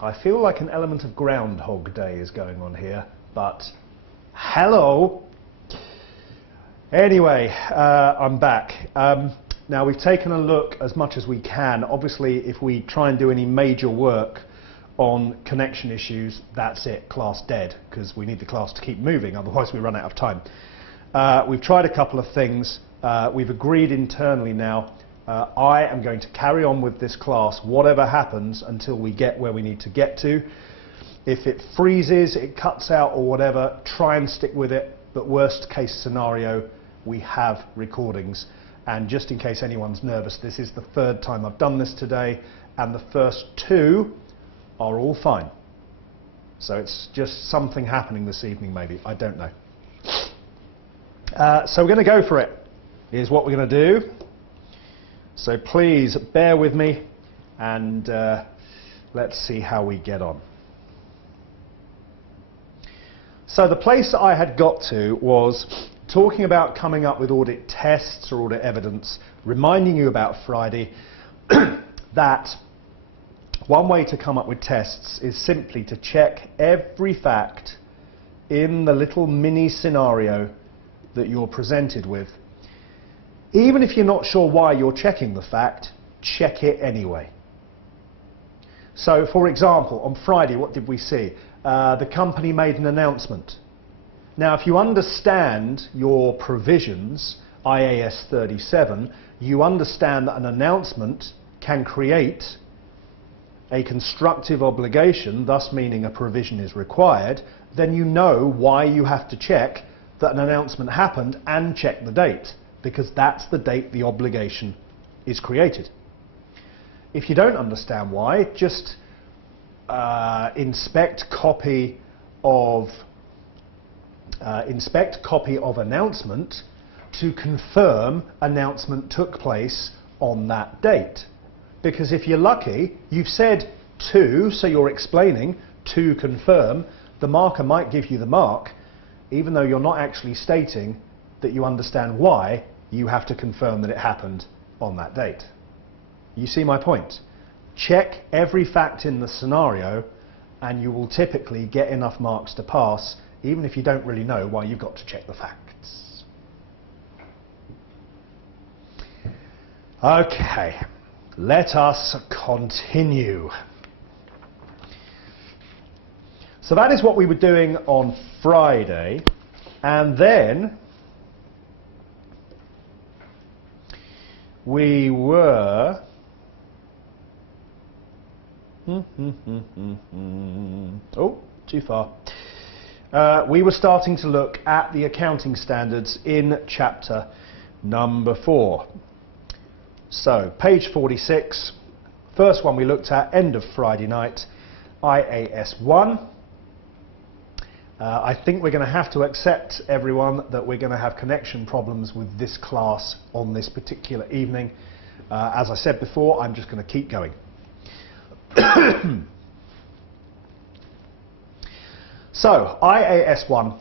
I feel like an element of Groundhog Day is going on here, but hello. Anyway, I'm back. Now we've taken a look as much as we can. Obviously, if we try and do any major work on connection issues, that's it, class dead, because we need the class to keep moving, otherwise we run out of time. We've tried a couple of things. We've agreed internally now, I am going to carry on with this class, whatever happens, until we get where we need to get to. If it freezes, it cuts out or whatever, try and stick with it, but worst case scenario, we have recordings. And just in case anyone's nervous, this is the third time I've done this today, and the first two are all fine. So it's just something happening this evening maybe, I don't know. So we're going to go for it. Here's what we're going to do. So please bear with me and let's see how we get on. So the place that I had got to was talking about coming up with audit tests or audit evidence, reminding you about Friday that one way to come up with tests is simply to check every fact in the little mini scenario that you're presented with. Even if you're not sure why you're checking the fact, check it anyway. So, for example, on Friday, what did we see? The company made an announcement. Now, if you understand your provisions, IAS 37, you understand that an announcement can create a constructive obligation, thus meaning a provision is required, then you know why you have to check that an announcement happened and check the date, because that's the date the obligation is created. If you don't understand why, just inspect copy of announcement to confirm announcement took place on that date. Because if you're lucky, you've said to, so you're explaining to confirm, the marker might give you the mark, even though you're not actually stating that you understand why you have to confirm that it happened on that date. You see my point? Check every fact in the scenario and you will typically get enough marks to pass, even if you don't really know why you've got to check the facts. Okay. Let us continue. So that is what we were doing on Friday, and then we were oh, too far. We were starting to look at the accounting standards in chapter number 4. So, page 46, first one we looked at, end of Friday night, IAS 1. I think we're going to have to accept, everyone, that we're going to have connection problems with this class on this particular evening. As I said before, I'm just going to keep going. So, IAS 1,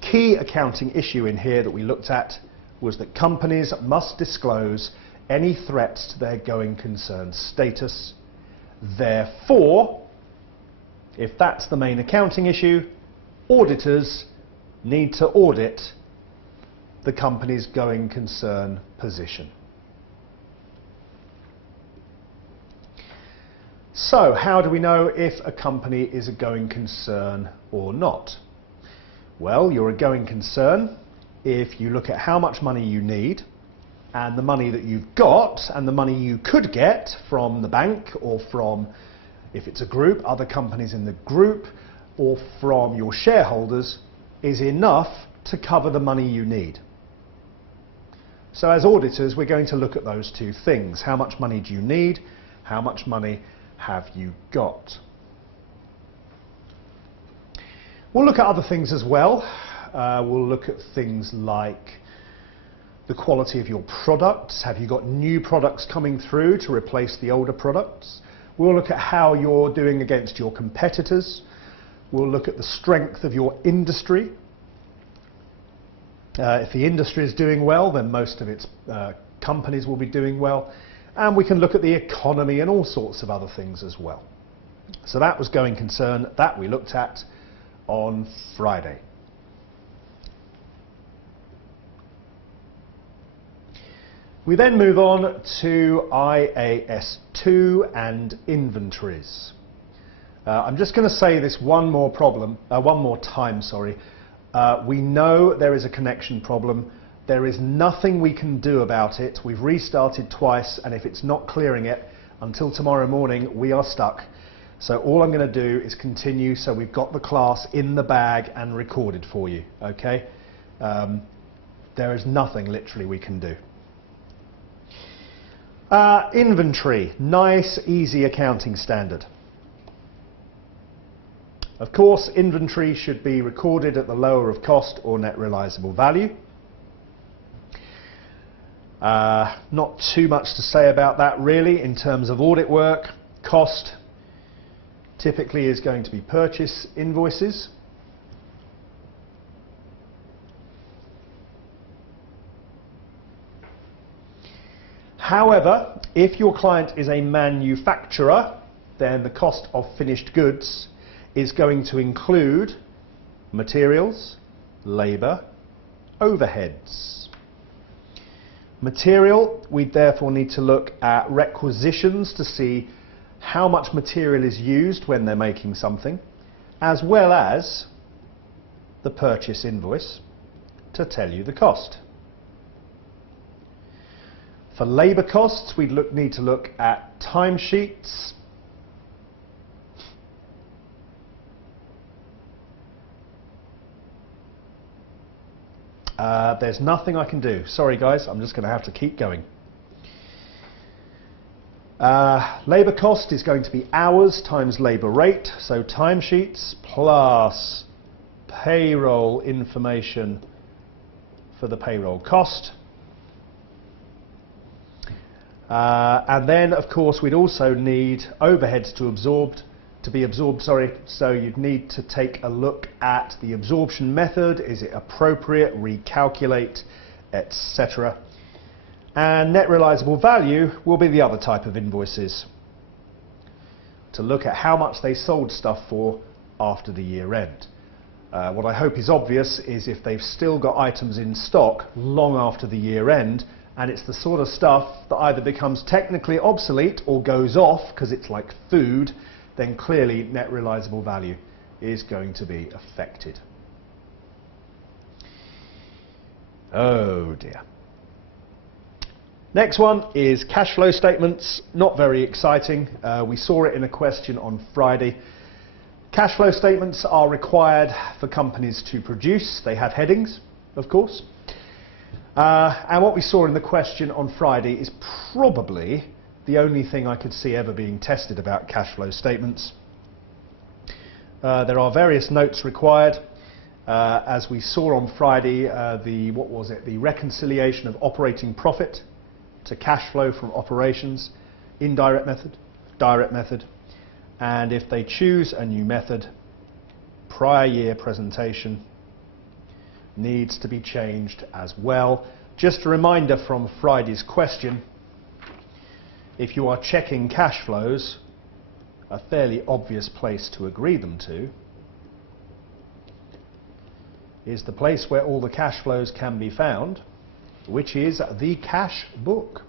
key accounting issue in here that we looked at was that companies must disclose any threats to their going concern status. Therefore, if that's the main accounting issue, auditors need to audit the company's going concern position. So, how do we know if a company is a going concern or not? Well, you're a going concern if you look at how much money you need, and the money that you've got, and the money you could get from the bank, or from, if it's a group, other companies in the group, or from your shareholders, is enough to cover the money you need. So as auditors, we're going to look at those two things. How much money do you need? How much money have you got? We'll look at other things as well. We'll look at things like the quality of your products. Have you got new products coming through to replace the older products? We'll look at how you're doing against your competitors. We'll look at the strength of your industry. If the industry is doing well, then most of its companies will be doing well. And we can look at the economy and all sorts of other things as well. So that was going concern that we looked at on Friday. We then move on to IAS 2 and inventories. I'm just going to say this one more time. We know there is a connection problem. There is nothing we can do about it. We've restarted twice, and if it's not clearing it until tomorrow morning, we are stuck. So all I'm going to do is continue, so we've got the class in the bag and recorded for you, okay? There is nothing literally we can do. Inventory, nice, easy accounting standard. Of course, inventory should be recorded at the lower of cost or net realizable value. Not too much to say about that really in terms of audit work. Cost typically is going to be purchase invoices. However, if your client is a manufacturer, then the cost of finished goods is going to include materials, labour, overheads. Material, we therefore need to look at requisitions to see how much material is used when they're making something, as well as the purchase invoice to tell you the cost. For labour costs, we need to look at timesheets, there's nothing I can do. Sorry guys, I'm just going to have to keep going. Labour cost is going to be hours times labour rate, so timesheets plus payroll information for the payroll cost. And then of course we'd also need overheads to be absorbed, so you'd need to take a look at the absorption method. Is it appropriate? Recalculate, etc. And net realizable value will be the other type of invoices, to look at how much they sold stuff for after the year end. What I hope is obvious is if they've still got items in stock long after the year end, and it's the sort of stuff that either becomes technically obsolete or goes off because it's like food, then clearly net realizable value is going to be affected. Oh dear. Next one is cash flow statements. Not very exciting. We saw it in a question on Friday. Cash flow statements are required for companies to produce. They have headings, of course. And what we saw in the question on Friday is probably the only thing I could see ever being tested about cash flow statements. There are various notes required. As we saw on Friday, the reconciliation of operating profit to cash flow from operations, indirect method, direct method, and if they choose a new method, prior year presentation needs to be changed as well. Just a reminder from Friday's question, if you are checking cash flows, a fairly obvious place to agree them to is the place where all the cash flows can be found, which is the cash book.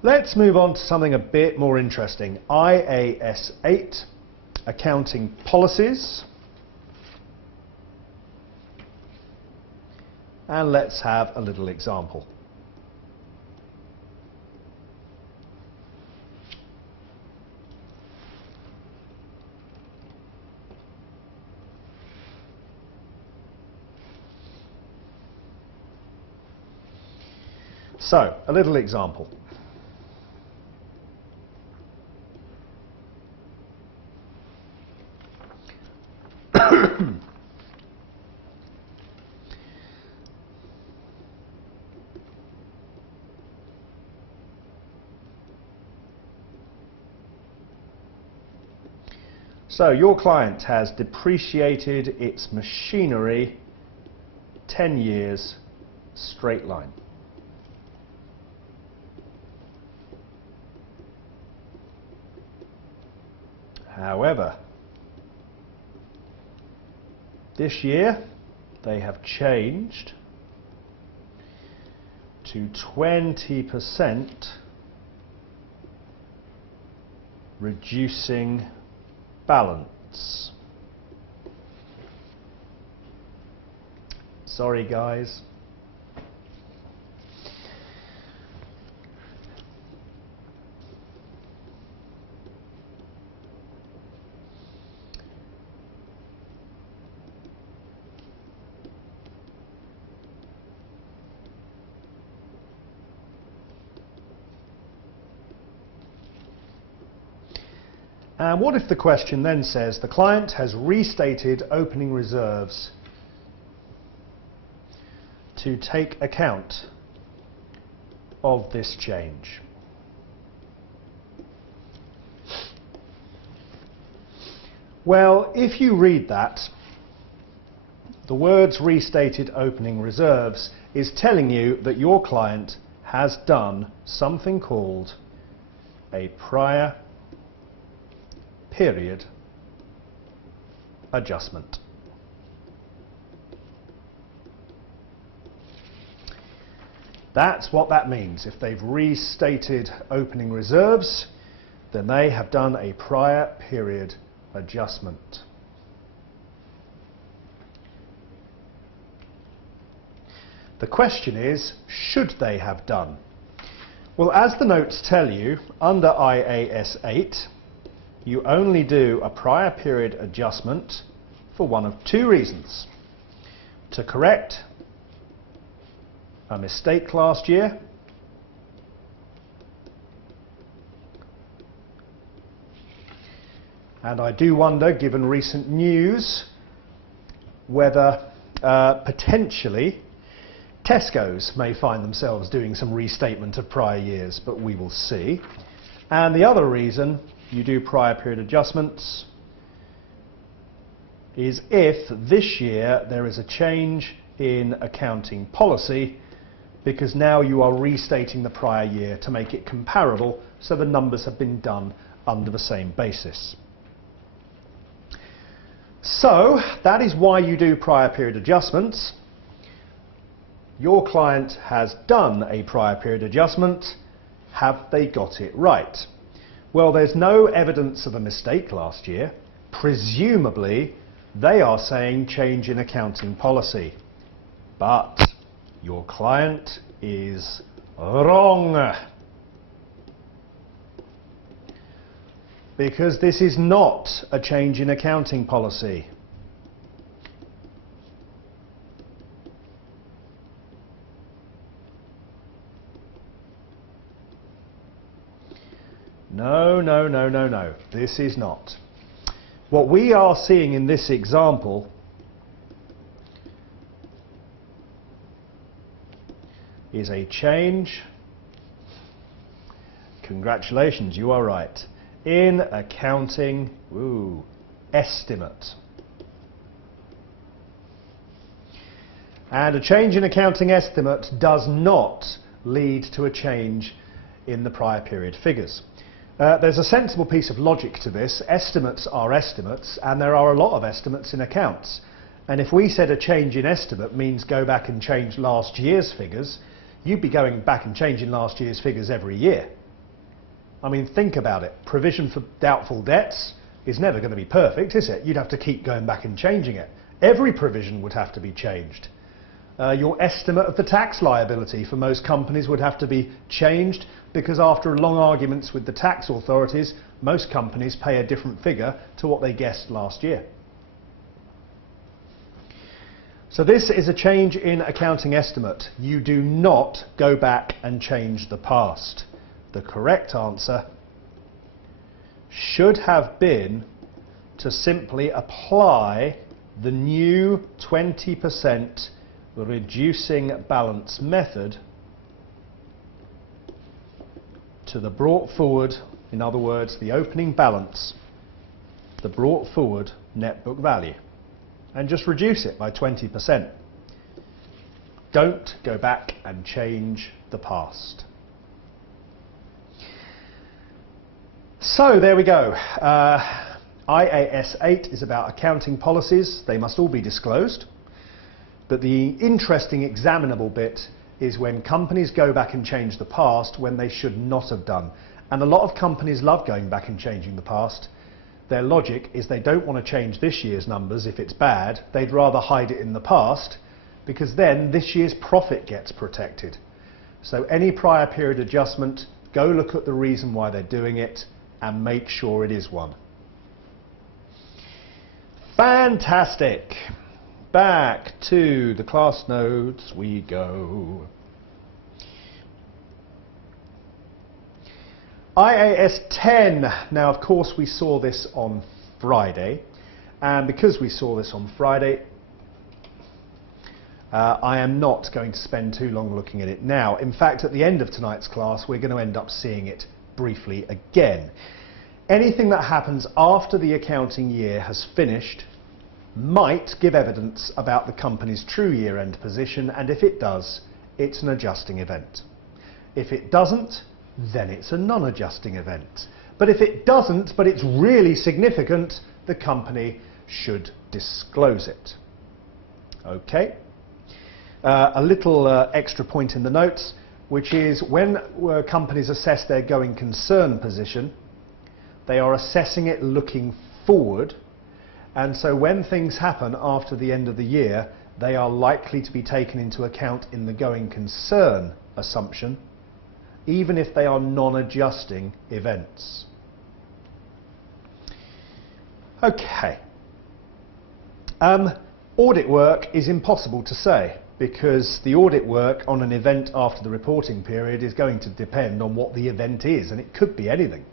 Let's move on to something a bit more interesting. IAS 8, accounting policies. And let's have a little example. So, a little example. So your client has depreciated its machinery 10 years straight line. However, this year they have changed to 20% reducing balance. Sorry guys. And what if the question then says the client has restated opening reserves to take account of this change? Well, if you read that, the words restated opening reserves is telling you that your client has done something called a prior period adjustment. That's what that means. If they've restated opening reserves, then they have done a prior period adjustment. The question is, should they have done? Well, as the notes tell you, under IAS 8, you only do a prior period adjustment for one of two reasons: to correct a mistake last year, and I do wonder, given recent news, whether potentially Tesco's may find themselves doing some restatement of prior years, but we will see. And the other reason you do prior period adjustments is if this year there is a change in accounting policy, because now you are restating the prior year to make it comparable, so the numbers have been done under the same basis. So that is why you do prior period adjustments. Your client has done a prior period adjustment. Have they got it right? Well, there's no evidence of a mistake last year. Presumably, they are saying change in accounting policy. But your client is wrong. Because this is not a change in accounting policy. No, no, no, no, no. This is not. What we are seeing in this example is a change. Congratulations, you are right. In accounting estimate. And a change in accounting estimate does not lead to a change in the prior period figures. There's a sensible piece of logic to this. Estimates are estimates, and there are a lot of estimates in accounts. And if we said a change in estimate means go back and change last year's figures, you'd be going back and changing last year's figures every year. I mean, think about it. Provision for doubtful debts is never going to be perfect, is it? You'd have to keep going back and changing it. Every provision would have to be changed. Your estimate of the tax liability for most companies would have to be changed, because after long arguments with the tax authorities, most companies pay a different figure to what they guessed last year. So this is a change in accounting estimate. You do not go back and change the past. The correct answer should have been to simply apply the new 20% reducing balance method to the brought forward, in other words, the opening balance, the brought forward net book value, and just reduce it by 20%. Don't go back and change the past. So there we go. IAS 8 is about accounting policies. They must all be disclosed. But the interesting examinable bit is when companies go back and change the past when they should not have done. And a lot of companies love going back and changing the past. Their logic is they don't want to change this year's numbers if it's bad. They'd rather hide it in the past because then this year's profit gets protected. So any prior period adjustment, go look at the reason why they're doing it and make sure it is one. Fantastic. Back to the class notes we go. IAS 10. Now, of course, we saw this on Friday. And because we saw this on Friday, I am not going to spend too long looking at it now. In fact, at the end of tonight's class, we're going to end up seeing it briefly again. Anything that happens after the accounting year has finished might give evidence about the company's true year-end position, and if it does, it's an adjusting event. If it doesn't, then it's a non-adjusting event. But if it doesn't, but it's really significant, the company should disclose it. Okay? A little extra point in the notes, which is when companies assess their going concern position, they are assessing it looking forward, and so when things happen after the end of the year, they are likely to be taken into account in the going concern assumption, even if they are non-adjusting events. Okay. Audit work is impossible to say, because the audit work on an event after the reporting period is going to depend on what the event is, and it could be anything.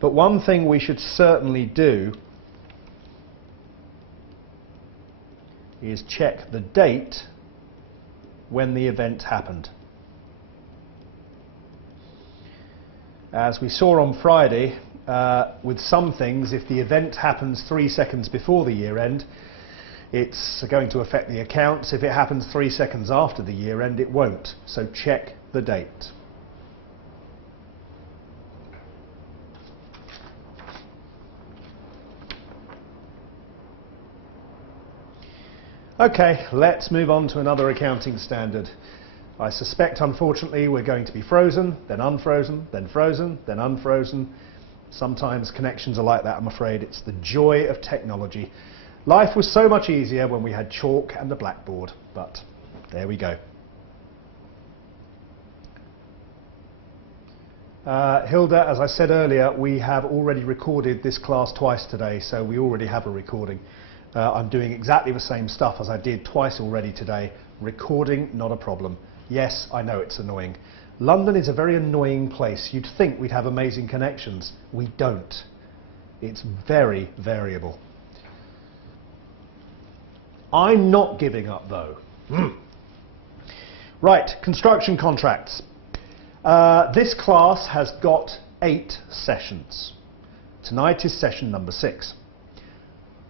But one thing we should certainly do is check the date when the event happened. As we saw on Friday, with some things, if the event happens 3 seconds before the year end, it's going to affect the accounts. If it happens 3 seconds after the year end, it won't. So check the date. Okay, let's move on to another accounting standard. I suspect, unfortunately, we're going to be frozen, then unfrozen, then frozen, then unfrozen. Sometimes connections are like that, I'm afraid. It's the joy of technology. Life was so much easier when we had chalk and a blackboard, but there we go. Hilda, as I said earlier, we have already recorded this class twice today, so we already have a recording. I'm doing exactly the same stuff as I did twice already today. Recording, not a problem. Yes, I know it's annoying. London is a very annoying place. You'd think we'd have amazing connections. We don't. It's very variable. I'm not giving up, though. Right, construction contracts. This class has got 8 sessions. Tonight is session number 6.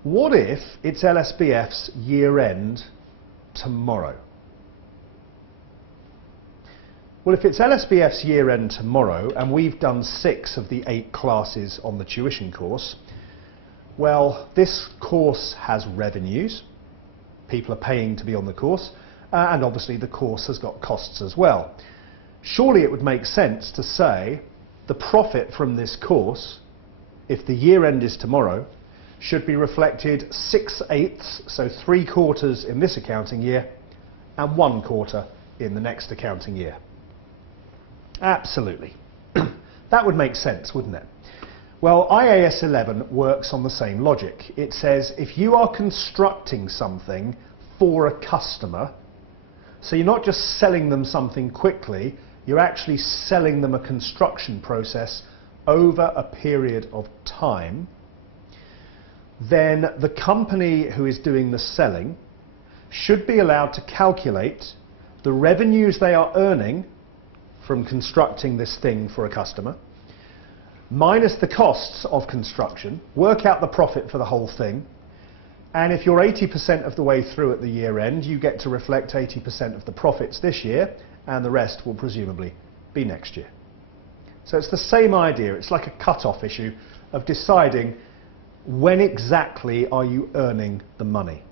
What if it's LSBF's year end tomorrow? Well, if it's LSBF's year end tomorrow, and we've done 6 of the 8 classes on the tuition course, well, this course has revenues. People are paying to be on the course, and obviously the course has got costs as well. Surely it would make sense to say the profit from this course, if the year end is tomorrow, should be reflected 6/8, so 3 quarters in this accounting year and 1 quarter in the next accounting year. Absolutely. That would make sense, wouldn't it? Well, IAS 11 works on the same logic. It says if you are constructing something for a customer, so you're not just selling them something quickly, you're actually selling them a construction process over a period of time, then the company who is doing the selling should be allowed to calculate the revenues they are earning from constructing this thing for a customer, minus the costs of construction, work out the profit for the whole thing, and if you're 80% of the way through at the year end, you get to reflect 80% of the profits this year, and the rest will presumably be next year. So it's the same idea. It's like a cut-off issue of deciding when exactly are you earning the money?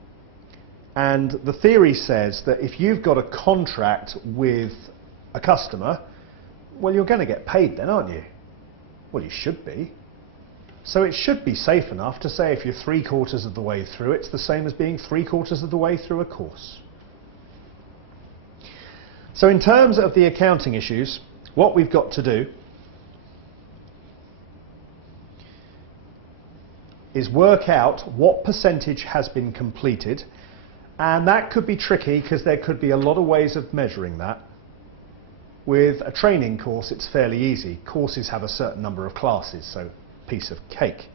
And the theory says that if you've got a contract with a customer, well, you're going to get paid then, aren't you? Well, you should be. So it should be safe enough to say if you're 3/4 of the way through, it's the same as being 3/4 of the way through a course. So in terms of the accounting issues, what we've got to do is work out what percentage has been completed, and that could be tricky because there could be a lot of ways of measuring that. With a training course, it's fairly easy. Courses have a certain number of classes, so piece of cake.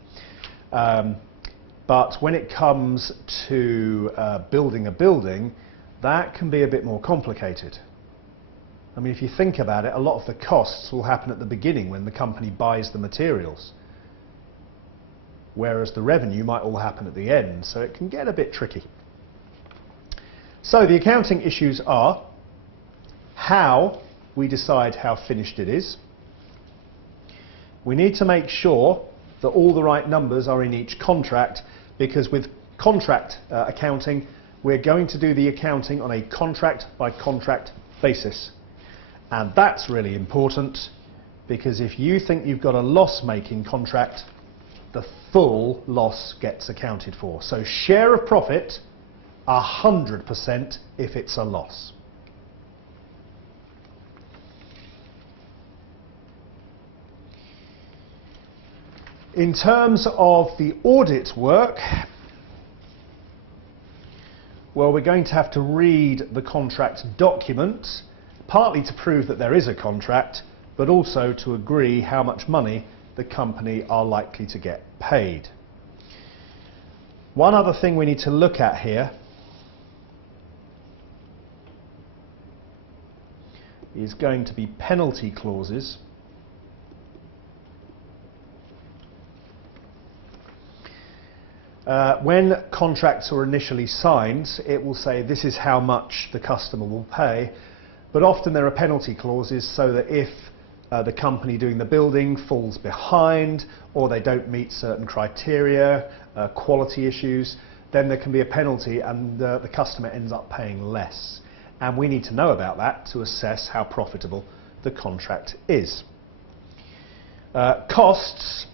But when it comes to building a building, that can be a bit more complicated. I mean, if you think about it, a lot of the costs will happen at the beginning when the company buys the materials, whereas the revenue might all happen at the end, so it can get a bit tricky. So the accounting issues are how we decide how finished it is. We need to make sure that all the right numbers are in each contract, because with contract accounting, we're going to do the accounting on a contract by contract basis. And that's really important, because if you think you've got a loss-making contract, the full loss gets accounted for. So share of profit, 100% if it's a loss. In terms of the audit work, well, we're going to have to read the contract document, partly to prove that there is a contract, but also to agree how much money the company are likely to get paid. One other thing we need to look at here is going to be penalty clauses. When contracts are initially signed, it will say this is how much the customer will pay, but often there are penalty clauses so that if the company doing the building falls behind or they don't meet certain criteria, quality issues, then there can be a penalty and the customer ends up paying less. And we need to know about that to assess how profitable the contract is. Costs.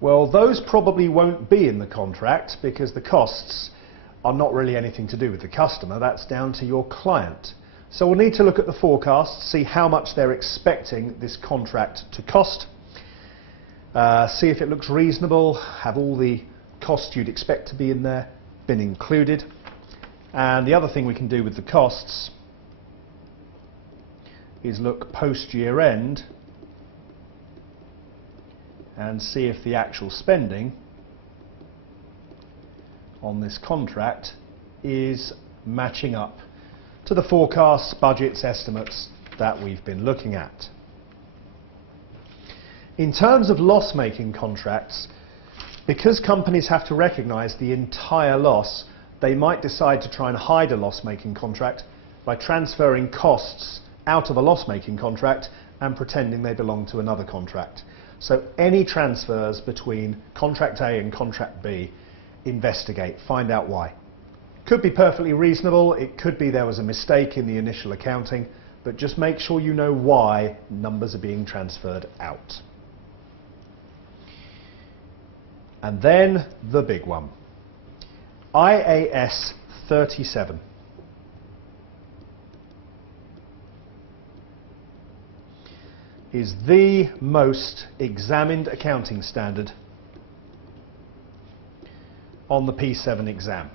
Well, those probably won't be in the contract because the costs are not really anything to do with the customer. That's down to your client. So we'll need to look at the forecast, see how much they're expecting this contract to cost, see if it looks reasonable, have all the costs you'd expect to be in there been included. And the other thing we can do with the costs is look post-year end and see if the actual spending on this contract is matching up to the forecasts, budgets, estimates that we've been looking at. In terms of loss-making contracts, because companies have to recognise the entire loss, they might decide to try and hide a loss-making contract by transferring costs out of a loss-making contract and pretending they belong to another contract. So any transfers between contract A and contract B, investigate, find out why. Could be perfectly reasonable, it could be there was a mistake in the initial accounting, but just make sure you know why numbers are being transferred out. And then the big one, IAS 37. Is the most examined accounting standard on the P7 exam.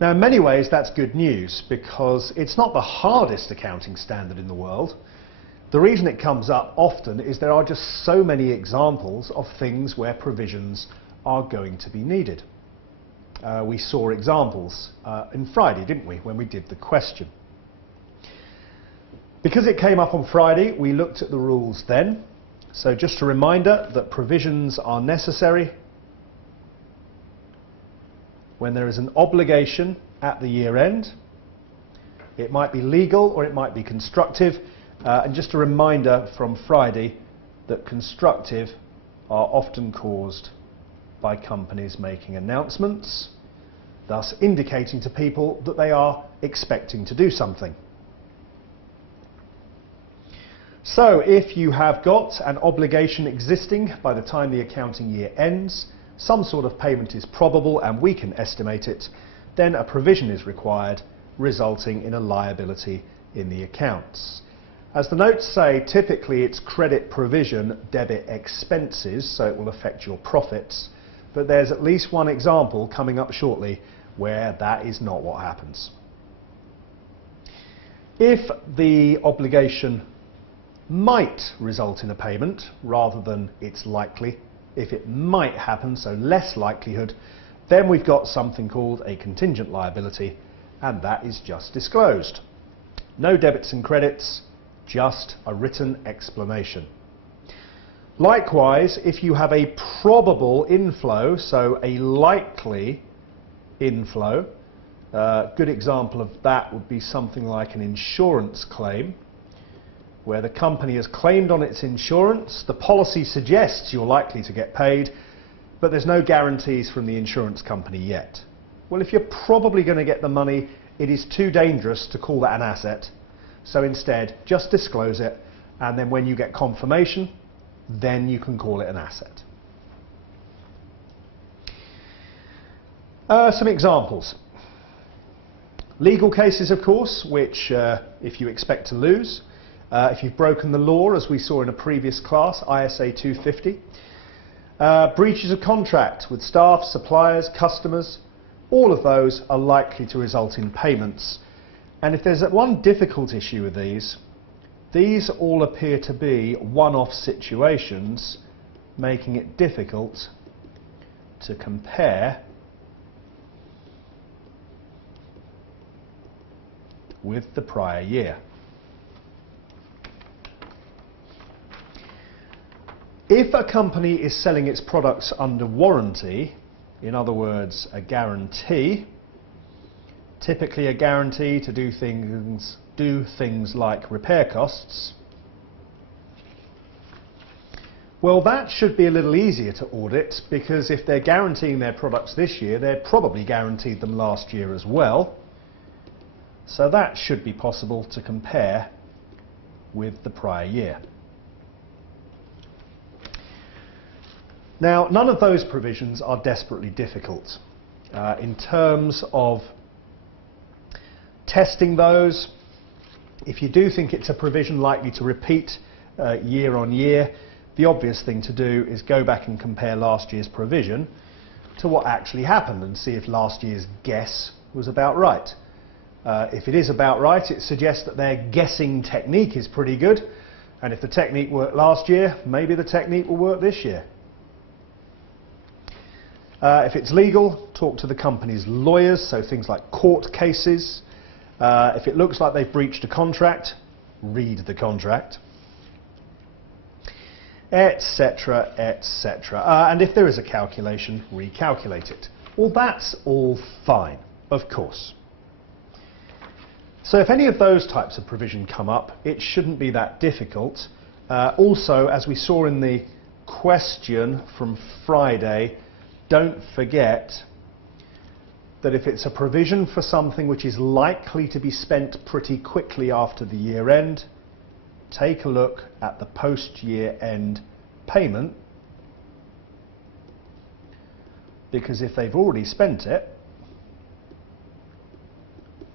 Now, in many ways, that's good news because it's not the hardest accounting standard in the world. The reason it comes up often is there are just so many examples of things where provisions are going to be needed. We saw examples in Friday, didn't we, when we did the question. Because it came up on Friday, we looked at the rules then. So just a reminder that provisions are necessary when there is an obligation at the year end. It might be legal or it might be constructive. And just a reminder from Friday that constructive are often caused by companies making announcements, thus indicating to people that they are expecting to do something. So if you have got an obligation existing by the time the accounting year ends, some sort of payment is probable and we can estimate it, then a provision is required, resulting in a liability in the accounts. As the notes say, typically it's credit provision, debit expenses, so it will affect your profits, but there's at least one example coming up shortly where that is not what happens. If the obligation might result in a payment rather than it's likely, if it might happen, so less likelihood, then we've got something called a contingent liability, and that is just disclosed. No debits and credits, just a written explanation. Likewise, if you have a probable inflow, so a likely inflow, a good example of that would be something like an insurance claim, where the company has claimed on its insurance, the policy suggests you're likely to get paid, but there's no guarantees from the insurance company yet. Well, if you're probably going to get the money, it is too dangerous to call that an asset, so instead just disclose it, and then when you get confirmation, then you can call it an asset. Some examples. Legal cases, of course, which if you expect to lose, if you've broken the law, as we saw in a previous class, ISA 250. Breaches of contract with staff, suppliers, customers, all of those are likely to result in payments. And if there's one difficult issue with these all appear to be one-off situations, making it difficult to compare with the prior year. If a company is selling its products under warranty, in other words, a guarantee, typically a guarantee to do things like repair costs, well, that should be a little easier to audit, because if they're guaranteeing their products this year, they're probably guaranteed them last year as well. So that should be possible to compare with the prior year. Now, none of those provisions are desperately difficult. In terms of testing those, if you do think it's a provision likely to repeat year on year, the obvious thing to do is go back and compare last year's provision to what actually happened and see if last year's guess was about right. If it is about right, it suggests that their guessing technique is pretty good, and if the technique worked last year, maybe the technique will work this year. If it's legal, talk to the company's lawyers, so things like court cases. If it looks like they've breached a contract, read the contract, etc., etc. And if there is a calculation, recalculate it. Well, that's all fine, of course. So if any of those types of provision come up, it shouldn't be that difficult. Also, as we saw in the question from Friday, don't forget that if it's a provision for something which is likely to be spent pretty quickly after the year end, take a look at the post-year end payment, because if they've already spent it,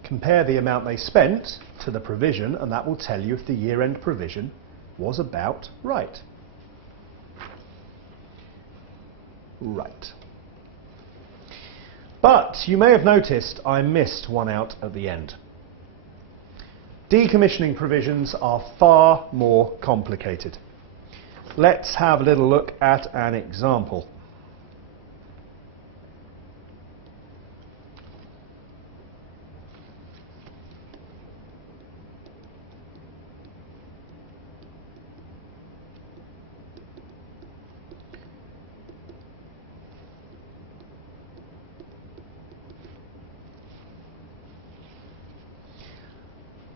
compare the amount they spent to the provision, and that will tell you if the year end provision was about right. Right. But you may have noticed I missed one out at the end. Decommissioning provisions are far more complicated. Let's have a little look at an example.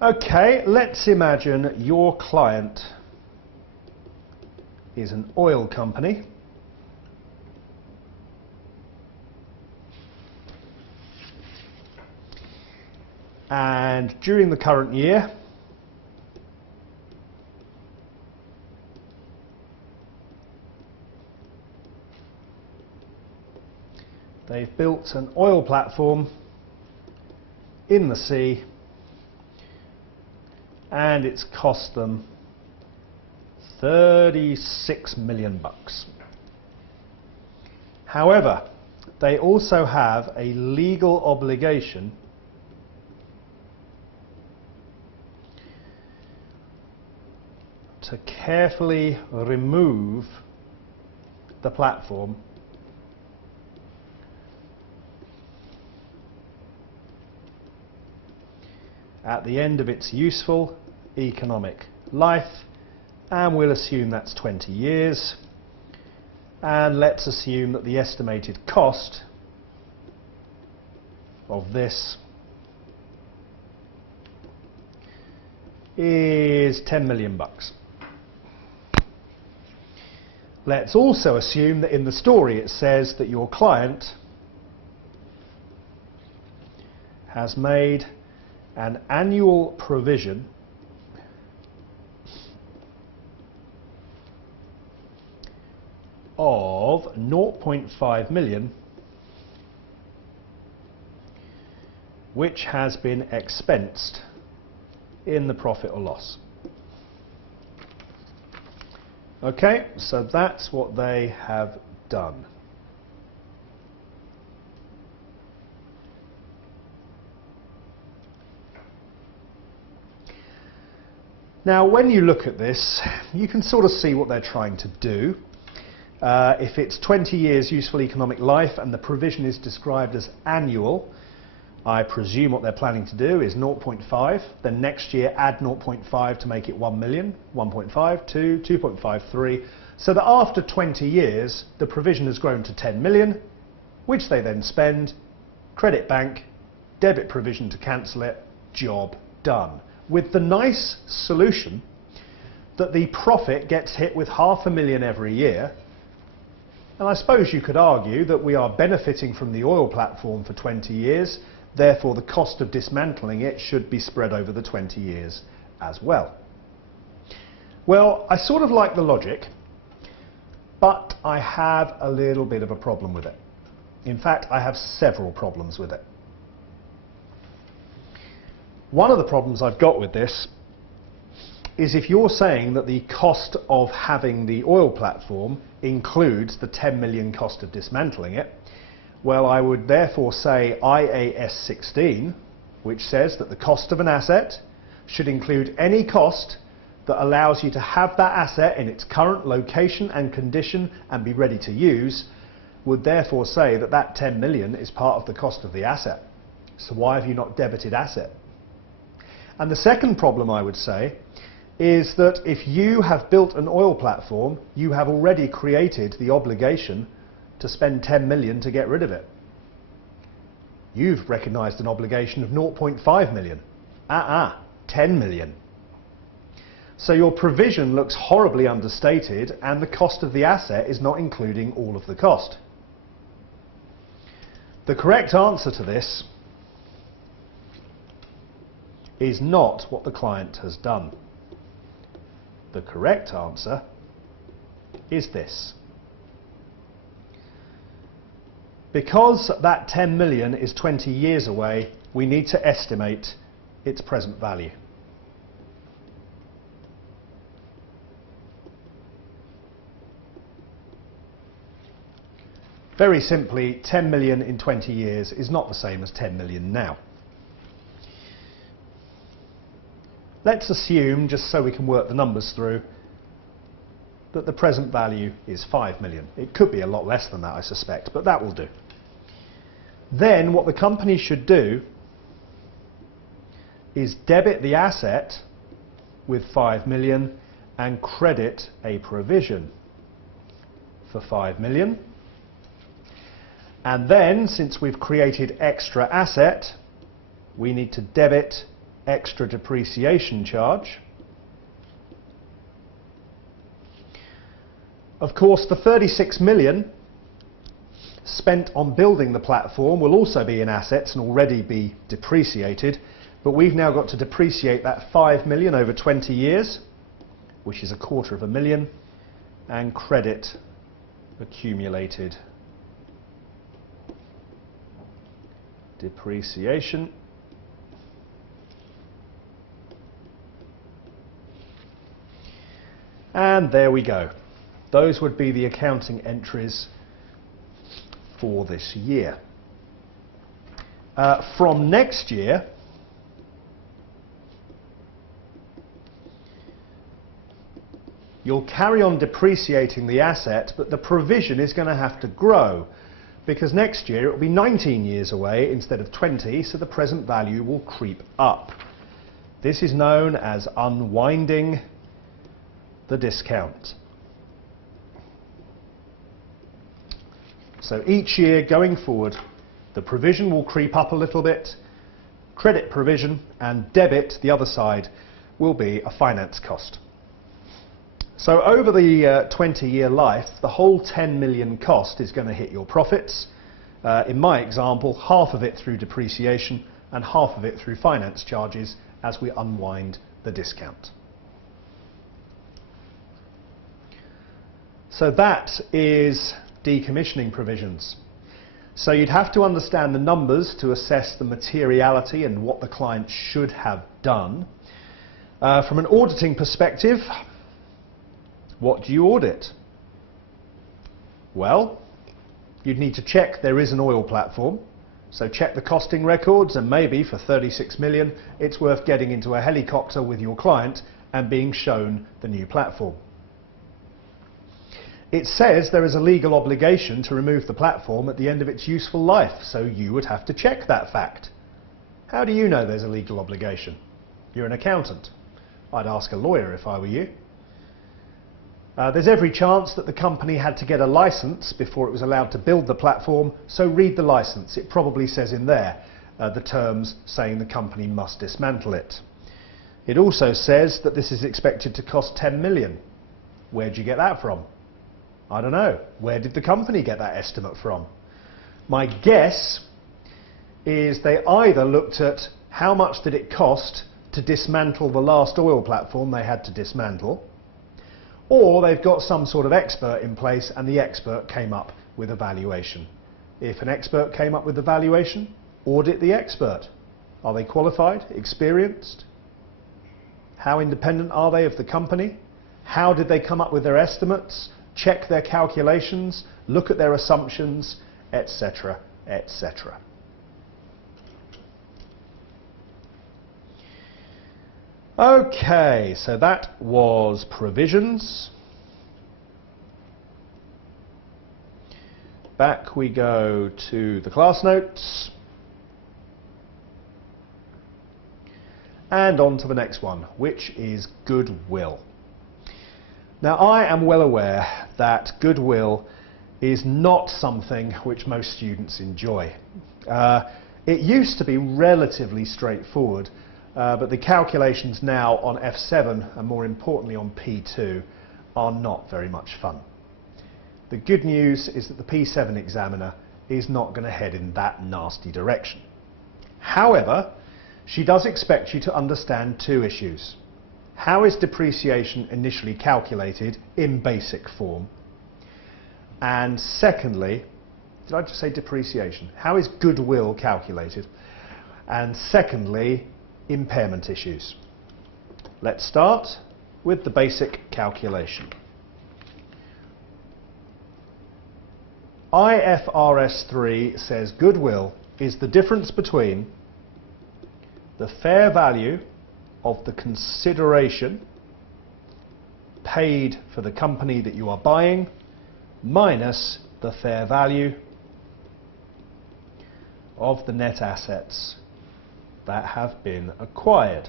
Okay, let's imagine your client is an oil company. And during the current year, they've built an oil platform in the sea, and it's cost them $36 million. However, they also have a legal obligation to carefully remove the platform at the end of its useful economic life, and we'll assume that's 20 years, and let's assume that the estimated cost of this is $10 million. Let's also assume that in the story it says that your client has made an annual provision of $0.5 million, which has been expensed in the profit or loss. Okay, so that's what they have done. Now, when you look at this, you can sort of see what they're trying to do. If it's 20 years useful economic life and the provision is described as annual, I presume what they're planning to do is 0.5, then next year add 0.5 to make it 1 million, 1.5, 2, 2.5, 3, so that after 20 years the provision has grown to 10 million, which they then spend, credit bank, debit provision to cancel it, job done. With the nice solution that the profit gets hit with $500,000 every year, and I suppose you could argue that we are benefiting from the oil platform for 20 years, therefore the cost of dismantling it should be spread over the 20 years as well. Well, I sort of like the logic, but I have a little bit of a problem with it. In fact, I have several problems with it. One of the problems I've got with this is if you're saying that the cost of having the oil platform includes the 10 million cost of dismantling it, well, I would therefore say IAS 16, which says that the cost of an asset should include any cost that allows you to have that asset in its current location and condition and be ready to use, would therefore say that that 10 million is part of the cost of the asset. So why have you not debited asset? And the second problem I would say is that if you have built an oil platform, you have already created the obligation to spend 10 million to get rid of it. You've recognised an obligation of 0.5 million. 10 million. So your provision looks horribly understated and the cost of the asset is not including all of the cost. The correct answer to this is not what the client has done. The correct answer is this. Because that 10 million is 20 years away, we need to estimate its present value. Very simply, 10 million in 20 years is not the same as 10 million now. Let's assume, just so we can work the numbers through, that the present value is 5 million. It could be a lot less than that, I suspect, but that will do. Then what the company should do is debit the asset with 5 million and credit a provision for 5 million. And then, since we've created extra asset, we need to debit extra depreciation charge. Of course, the 36 million spent on building the platform will also be in assets and already be depreciated, but we've now got to depreciate that 5 million over 20 years, which is $250,000, and credit accumulated depreciation. And there we go. Those would be the accounting entries for this year. From next year, you'll carry on depreciating the asset, but the provision is going to have to grow, because next year it will be 19 years away instead of 20, so the present value will creep up. This is known as unwinding the discount. So each year going forward, the provision will creep up a little bit, credit provision, and debit, the other side, will be a finance cost. So over the 20-year life, the whole 10 million cost is going to hit your profits. In my example, half of it through depreciation and half of it through finance charges as we unwind the discount. So that is decommissioning provisions. So you'd have to understand the numbers to assess the materiality and what the client should have done. From an auditing perspective, what do you audit? Well, you'd need to check there is an oil platform. So check the costing records, and maybe for 36 million, it's worth getting into a helicopter with your client and being shown the new platform. It says there is a legal obligation to remove the platform at the end of its useful life, so you would have to check that fact. How do you know there's a legal obligation? You're an accountant. I'd ask a lawyer if I were you. There's every chance that the company had to get a license before it was allowed to build the platform, so read the license. It probably says in there the terms saying the company must dismantle it. It also says that this is expected to cost 10 million. Where'd you get that from? I don't know. Where did the company get that estimate from? My guess is they either looked at how much did it cost to dismantle the last oil platform they had to dismantle, or they've got some sort of expert in place and the expert came up with a valuation. If an expert came up with a valuation, audit the expert. Are they qualified, experienced? How independent are they of the company? How did they come up with their estimates? Check their calculations, look at their assumptions, etc., etc. Okay, so that was provisions. Back we go to the class notes. And on to the next one, which is goodwill. Now, I am well aware that goodwill is not something which most students enjoy. It used to be relatively straightforward, but the calculations now on F7, and more importantly on P2, are not very much fun. The good news is that the P7 examiner is not going to head in that nasty direction. However, she does expect you to understand two issues. How is depreciation initially calculated in basic form? And secondly, did I just say depreciation? How is goodwill calculated? And secondly, impairment issues. Let's start with the basic calculation. IFRS 3 says goodwill is the difference between the fair value of the consideration paid for the company that you are buying minus the fair value of the net assets that have been acquired.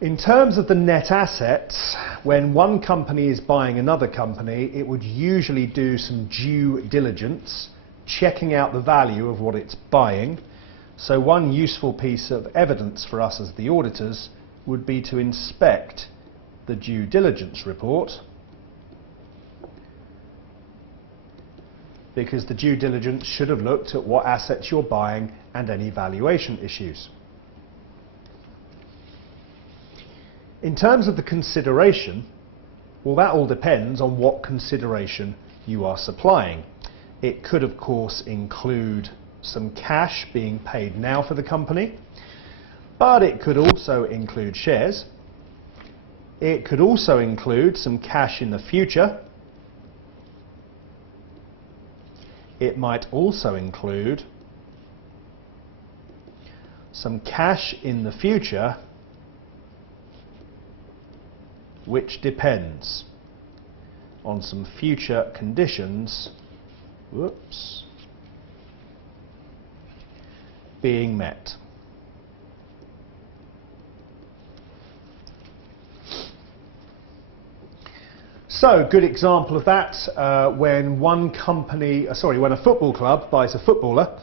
In terms of the net assets, when one company is buying another company, it would usually do some due diligence, checking out the value of what it's buying. So one useful piece of evidence for us as the auditors would be to inspect the due diligence report, because the due diligence should have looked at what assets you're buying and any valuation issues. In terms of the consideration, well, that all depends on what consideration you are supplying. It could, of course, include some cash being paid now for the company, but it could also include shares. It could also include some cash in the future. It might also include some cash in the future which depends on some future conditions being met. So, good example of that, when when a football club buys a footballer,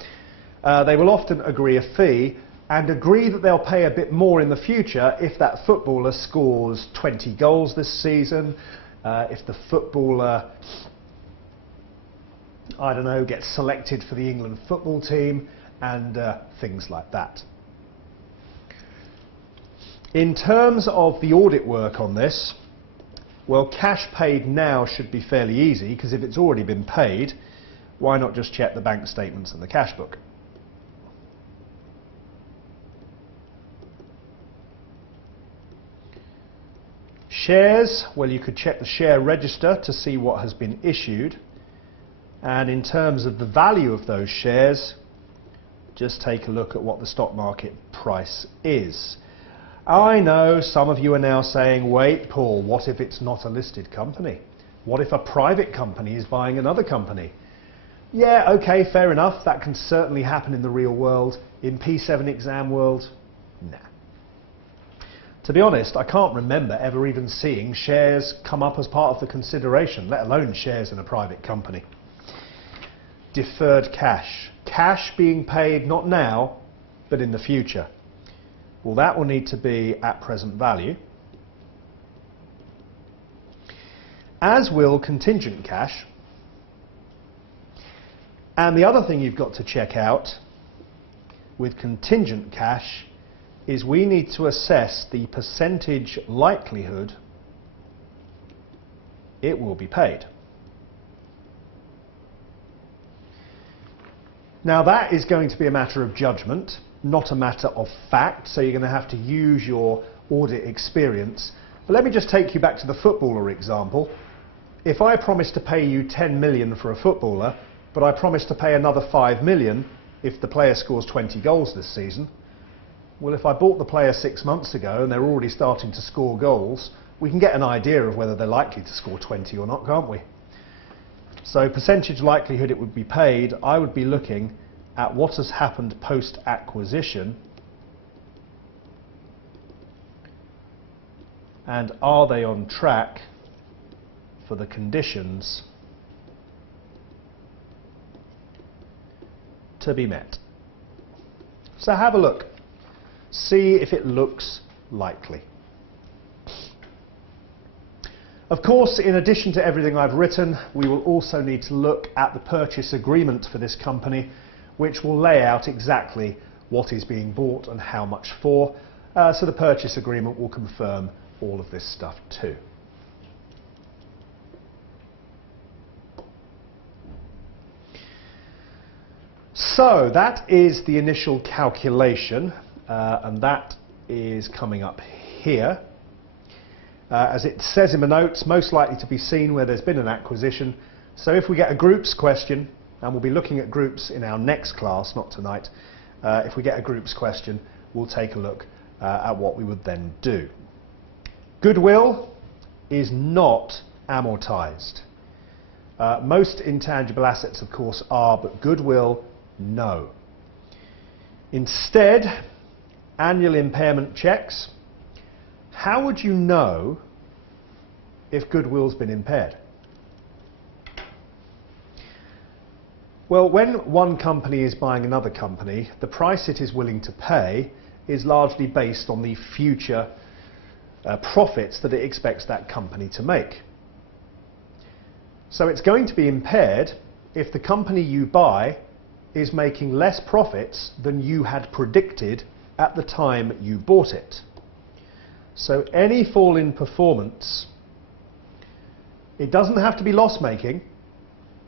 they will often agree a fee and agree that they'll pay a bit more in the future if that footballer scores 20 goals this season, if the footballer, I don't know, gets selected for the England football team, and things like that. In terms of the audit work on this, well, cash paid now should be fairly easy, because if it's already been paid, why not just check the bank statements and the cash book? Shares, well, you could check the share register to see what has been issued, and in terms of the value of those shares, just take a look at what the stock market price is. I know some of you are now saying, wait, Paul, what if it's not a listed company? What if a private company is buying another company? Yeah, okay, fair enough, that can certainly happen in the real world. In P7 exam world, nah. To be honest, I can't remember ever even seeing shares come up as part of the consideration, let alone shares in a private company. Deferred cash. Cash being paid not now, but in the future. Well, that will need to be at present value, as will contingent cash. And the other thing you've got to check out with contingent cash is we need to assess the percentage likelihood it will be paid. Now that is going to be a matter of judgment, not a matter of fact, so you're going to have to use your audit experience. But let me just take you back to the footballer example. If I promise to pay you 10 million for a footballer, but I promise to pay another 5 million if the player scores 20 goals this season, well, if I bought the player 6 months ago and they're already starting to score goals, we can get an idea of whether they're likely to score 20 or not, can't we? So percentage likelihood it would be paid, I would be looking at what has happened post-acquisition and are they on track for the conditions to be met. So have a look. See if it looks likely. Of course, in addition to everything I've written, we will also need to look at the purchase agreement for this company, which will lay out exactly what is being bought and how much for. So the purchase agreement will confirm all of this stuff too. So that is the initial calculation, and that is coming up here. As it says in the notes, most likely to be seen where there's been an acquisition. So if we get a groups question, and we'll be looking at groups in our next class, not tonight, if we get a groups question, we'll take a look at what we would then do. Goodwill is not amortized. Most intangible assets, of course, are, but goodwill, no. Instead, annual impairment checks. How would you know if goodwill's been impaired? Well, when one company is buying another company, the price it is willing to pay is largely based on the future profits that it expects that company to make. So it's going to be impaired if the company you buy is making less profits than you had predicted at the time you bought it. So any fall in performance, it doesn't have to be loss-making.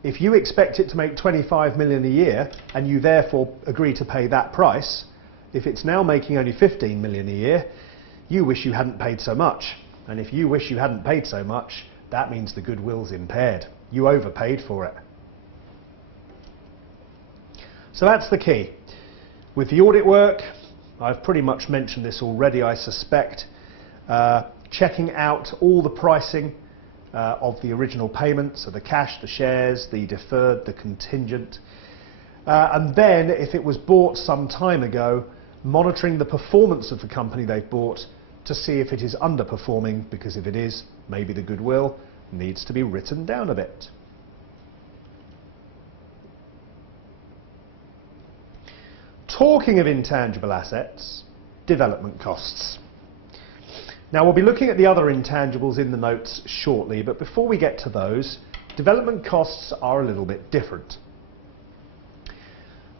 If you expect it to make 25 million a year and you therefore agree to pay that price, if it's now making only 15 million a year, you wish you hadn't paid so much. And if you wish you hadn't paid so much, that means the goodwill's impaired. You overpaid for it. So that's the key. With the audit work, I've pretty much mentioned this already, I suspect, checking out all the pricing of the original payments, so the cash, the shares, the deferred, the contingent. And then, if it was bought some time ago, monitoring the performance of the company they've bought to see if it is underperforming, because if it is, maybe the goodwill needs to be written down a bit. Talking of intangible assets, development costs. Now we'll be looking at the other intangibles in the notes shortly, but before we get to those, development costs are a little bit different.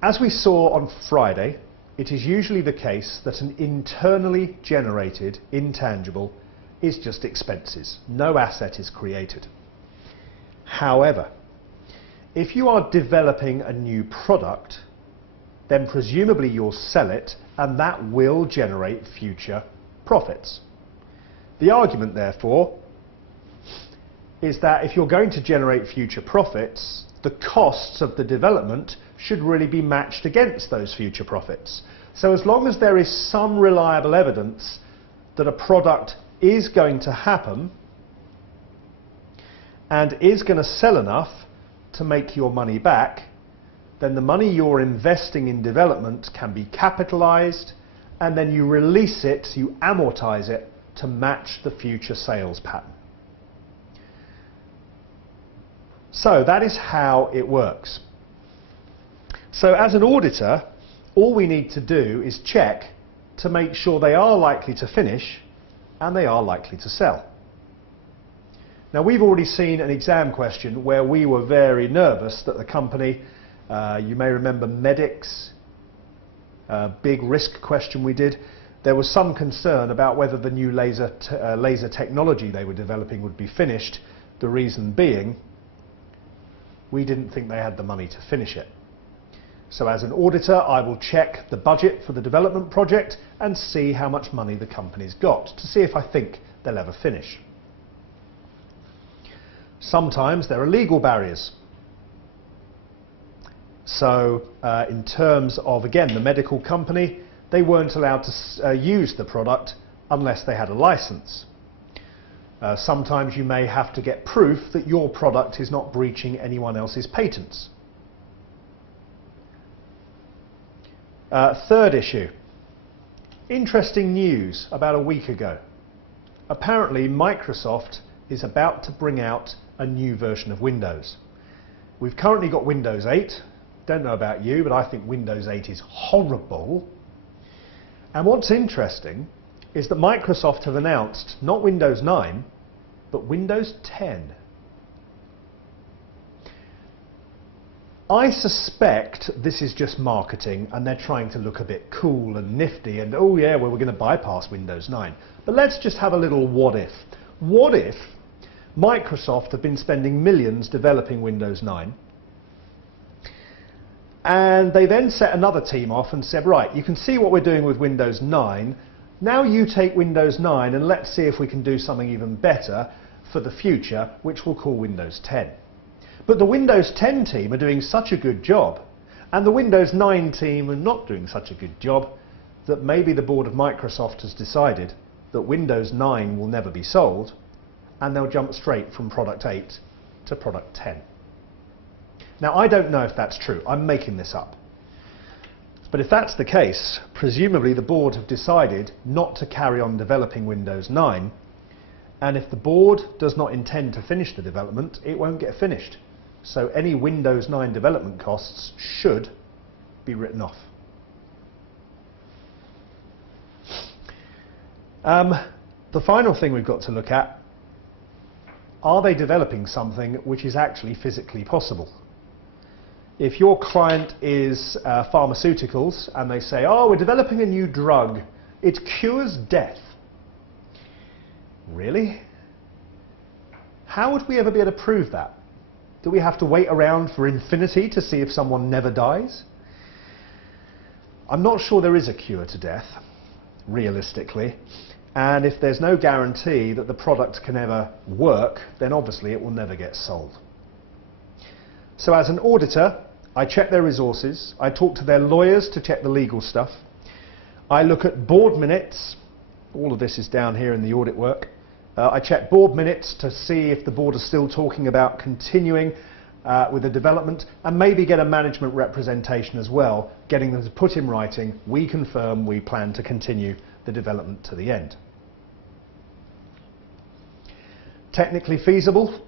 As we saw on Friday, it is usually the case that an internally generated intangible is just expenses. No asset is created. However, if you are developing a new product, then presumably you'll sell it and that will generate future profits. The argument, therefore, is that if you're going to generate future profits, the costs of the development should really be matched against those future profits. So as long as there is some reliable evidence that a product is going to happen and is going to sell enough to make your money back, then the money you're investing in development can be capitalized, and then you release it, you amortize it to match the future sales pattern. So that is how it works. So as an auditor, all we need to do is check to make sure they are likely to finish and they are likely to sell. Now we've already seen an exam question where we were very nervous that the company, you may remember Medix, big risk question we did, there was some concern about whether the new laser technology they were developing would be finished. The reason being, we didn't think they had the money to finish it. So as an auditor, I will check the budget for the development project and see how much money the company's got to see if I think they'll ever finish. Sometimes there are legal barriers. So in terms of, again, the medical company, they weren't allowed to use the product unless they had a license. Sometimes you may have to get proof that your product is not breaching anyone else's patents. Third issue. Interesting news about a week ago. Apparently Microsoft is about to bring out a new version of Windows. We've currently got Windows 8. Don't know about you, but I think Windows 8 is horrible. And what's interesting is that Microsoft have announced not Windows 9, but Windows 10. I suspect this is just marketing and they're trying to look a bit cool and nifty and, oh yeah, well, we're going to bypass Windows 9. But let's just have a little what if. What if Microsoft have been spending millions developing Windows 9 and they then set another team off and said, right, you can see what we're doing with Windows 9. Now you take Windows 9 and let's see if we can do something even better for the future, which we'll call Windows 10. But the Windows 10 team are doing such a good job, and the Windows 9 team are not doing such a good job, that maybe the board of Microsoft has decided that Windows 9 will never be sold, and they'll jump straight from product 8 to product 10. Now, I don't know if that's true. I'm making this up. But if that's the case, presumably the board have decided not to carry on developing Windows 9, and if the board does not intend to finish the development, it won't get finished. So any Windows 9 development costs should be written off. The final thing we've got to look at, are they developing something which is actually physically possible? If your client is pharmaceuticals and they say, oh, we're developing a new drug, it cures death. Really? How would we ever be able to prove that? Do we have to wait around for infinity to see if someone never dies? I'm not sure there is a cure to death, realistically. And if there's no guarantee that the product can ever work, then obviously it will never get sold. So as an auditor, I check their resources, I talk to their lawyers to check the legal stuff, I look at board minutes, all of this is down here in the audit work, I check board minutes to see if the board is still talking about continuing with the development, and maybe get a management representation as well, getting them to put in writing, we confirm we plan to continue the development to the end. Technically feasible?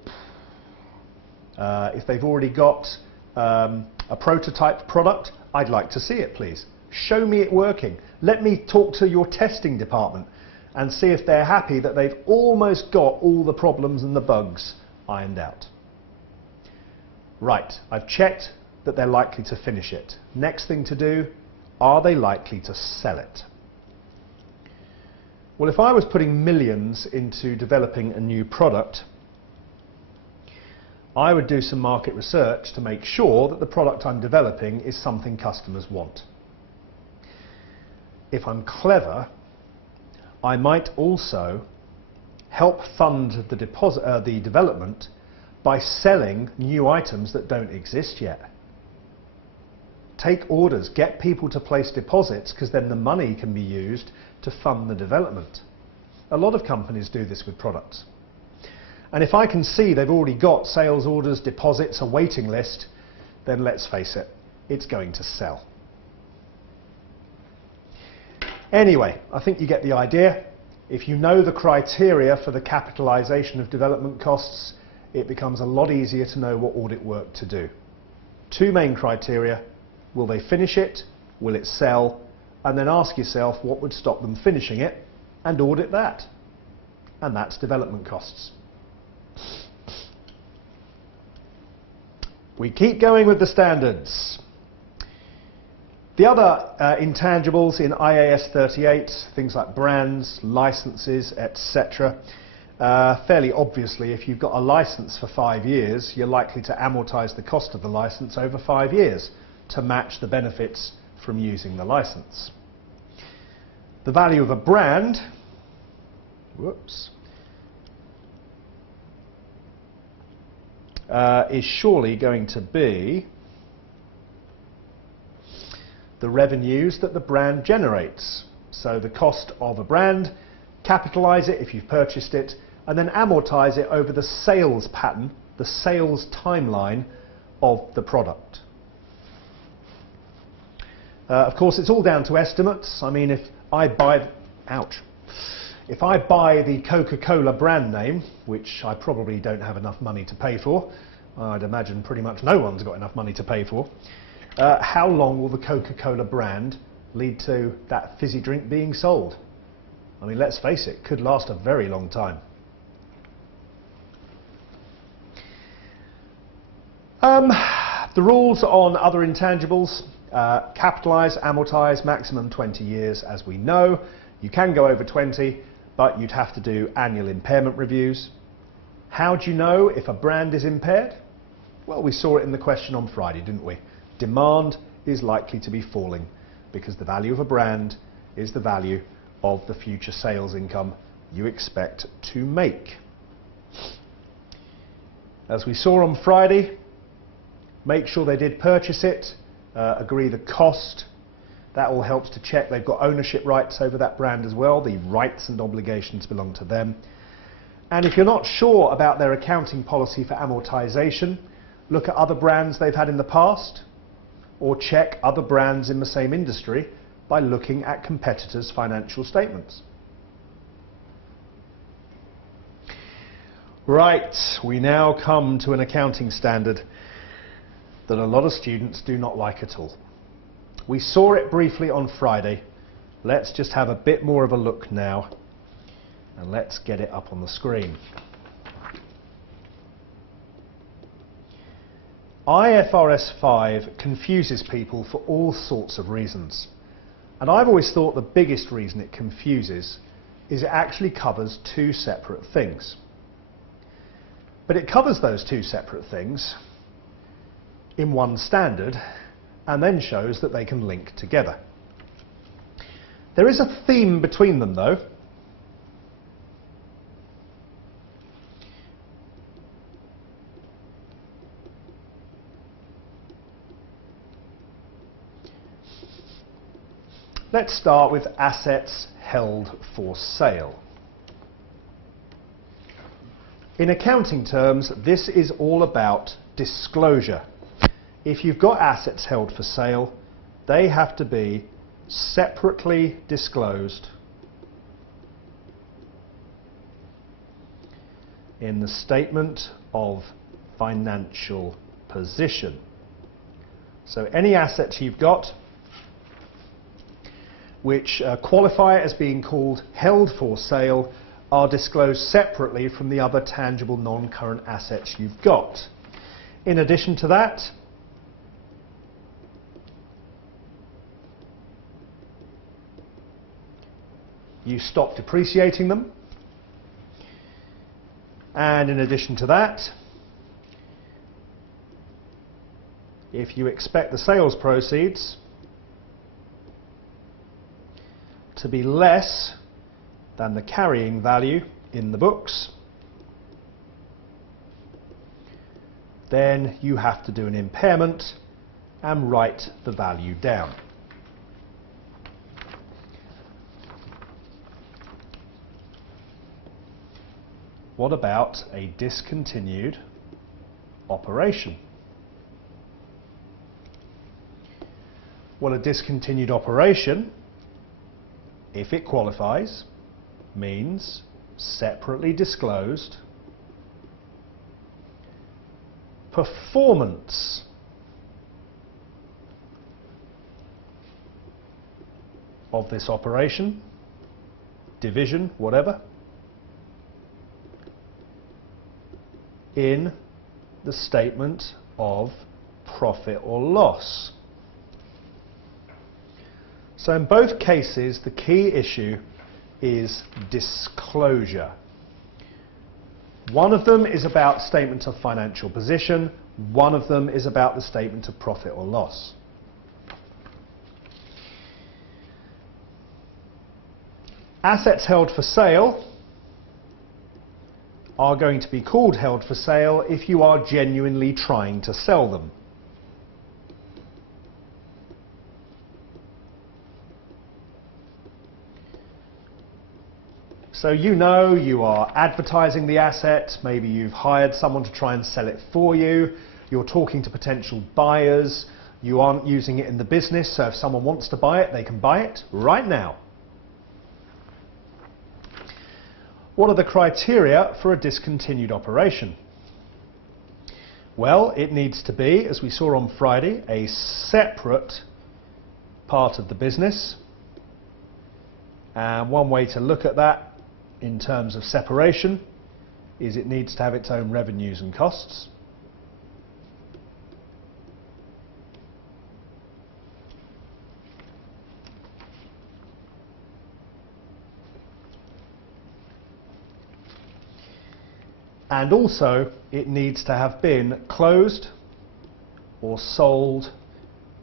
If they've already got a prototype product, I'd like to see it, please. Show me it working. Let me talk to your testing department and see if they're happy that they've almost got all the problems and the bugs ironed out. Right, I've checked that they're likely to finish it. Next thing to do, are they likely to sell it? Well, if I was putting millions into developing a new product, I would do some market research to make sure that the product I'm developing is something customers want. If I'm clever, I might also help fund the development by selling new items that don't exist yet. Take orders, get people to place deposits, because then the money can be used to fund the development. A lot of companies do this with products. And if I can see they've already got sales orders, deposits, a waiting list, then let's face it, it's going to sell. Anyway, I think you get the idea. If you know the criteria for the capitalization of development costs, it becomes a lot easier to know what audit work to do. Two main criteria: will they finish it? Will it sell? And then ask yourself what would stop them finishing it, and audit that. And that's development costs. We keep going with the standards. The other intangibles in IAS 38, things like brands, licenses, etc. Fairly obviously, if you've got a license for 5 years, you're likely to amortize the cost of the license over 5 years to match the benefits from using the license. The value of a brand, is surely going to be the revenues that the brand generates. So the cost of a brand, capitalize it if you've purchased it, and then amortize it over the sales pattern, the sales timeline of the product. Of course, it's all down to estimates. I mean, if I buy the Coca-Cola brand name, which I probably don't have enough money to pay for, I'd imagine pretty much no one's got enough money to pay for, how long will the Coca-Cola brand lead to that fizzy drink being sold? I mean, let's face it, could last a very long time. The rules on other intangibles: capitalize, amortize, maximum 20 years, as we know. You can go over 20, but you'd have to do annual impairment reviews. How do you know if a brand is impaired? Well, we saw it in the question on Friday, didn't we? Demand is likely to be falling because the value of a brand is the value of the future sales income you expect to make. As we saw on Friday, make sure they did purchase it, agree the cost. That all helps to check they've got ownership rights over that brand as well. The rights and obligations belong to them. And if you're not sure about their accounting policy for amortization, look at other brands they've had in the past, or check other brands in the same industry by looking at competitors' financial statements. Right, we now come to an accounting standard that a lot of students do not like at all. We saw it briefly on Friday. Let's just have a bit more of a look now, and let's get it up on the screen. IFRS 5 confuses people for all sorts of reasons. And I've always thought the biggest reason it confuses is it actually covers two separate things. But it covers those two separate things in one standard and then shows that they can link together. There is a theme between them though. Let's start with assets held for sale. In accounting terms, this is all about disclosure. If you've got assets held for sale, they have to be separately disclosed in the statement of financial position. So any assets you've got which qualify as being called held for sale are disclosed separately from the other tangible non-current assets you've got. In addition to that, you stop depreciating them, and in addition to that, if you expect the sales proceeds to be less than the carrying value in the books, then you have to do an impairment and write the value down. What about a discontinued operation? Well, a discontinued operation, if it qualifies, means separately disclosed performance of this operation, division, whatever, in the statement of profit or loss. So in both cases, the key issue is disclosure. One of them is about statement of financial position, one of them is about the statement of profit or loss. Assets held for sale are going to be called held for sale if you are genuinely trying to sell them. So you know you are advertising the asset, maybe you've hired someone to try and sell it for you, you're talking to potential buyers, you aren't using it in the business, so if someone wants to buy it, they can buy it right now. What are the criteria for a discontinued operation? Well, it needs to be, as we saw on Friday, a separate part of the business. And one way to look at that in terms of separation is it needs to have its own revenues and costs. And also it needs to have been closed or sold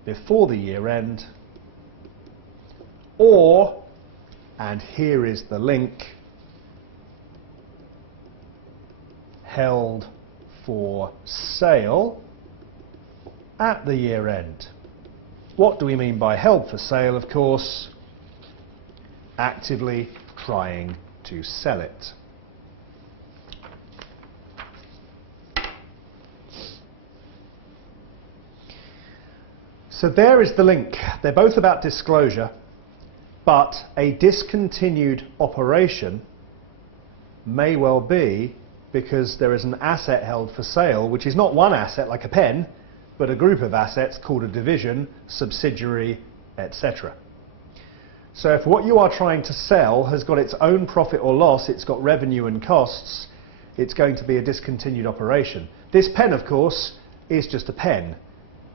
before the year end, or, and here is the link, held for sale at the year end. What do we mean by held for sale? Of course, actively trying to sell it. So there is the link. They're both about disclosure, but a discontinued operation may well be because there is an asset held for sale, which is not one asset like a pen, but a group of assets called a division, subsidiary, etc. So if what you are trying to sell has got its own profit or loss, it's got revenue and costs, it's going to be a discontinued operation. This pen, of course, is just a pen.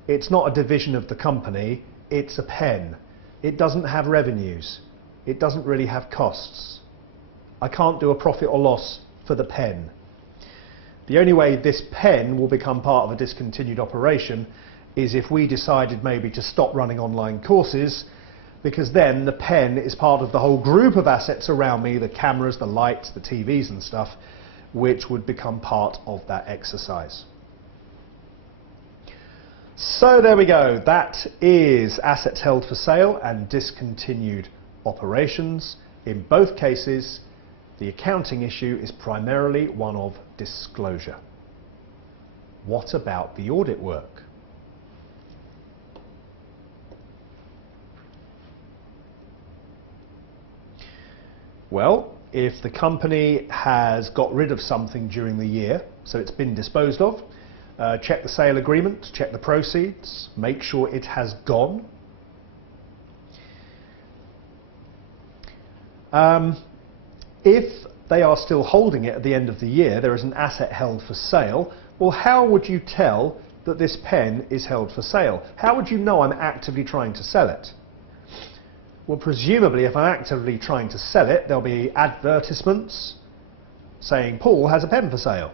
It's not a division of the company, it's a pen. It doesn't have revenues. It doesn't really have costs. I can't do a profit or loss for the pen. The only way this pen will become part of a discontinued operation is if we decided maybe to stop running online courses, because then the pen is part of the whole group of assets around me, the cameras, the lights, the TVs and stuff, which would become part of that exercise. So there we go. That is assets held for sale and discontinued operations. In both cases, the accounting issue is primarily one of disclosure. What about the audit work? Well, if the company has got rid of something during the year, so it's been disposed of, check the sale agreement, check the proceeds, make sure it has gone. If they are still holding it at the end of the year, there is an asset held for sale, well, how would you tell that this pen is held for sale? How would you know I'm actively trying to sell it? Well, presumably, if I'm actively trying to sell it, there'll be advertisements saying Paul has a pen for sale.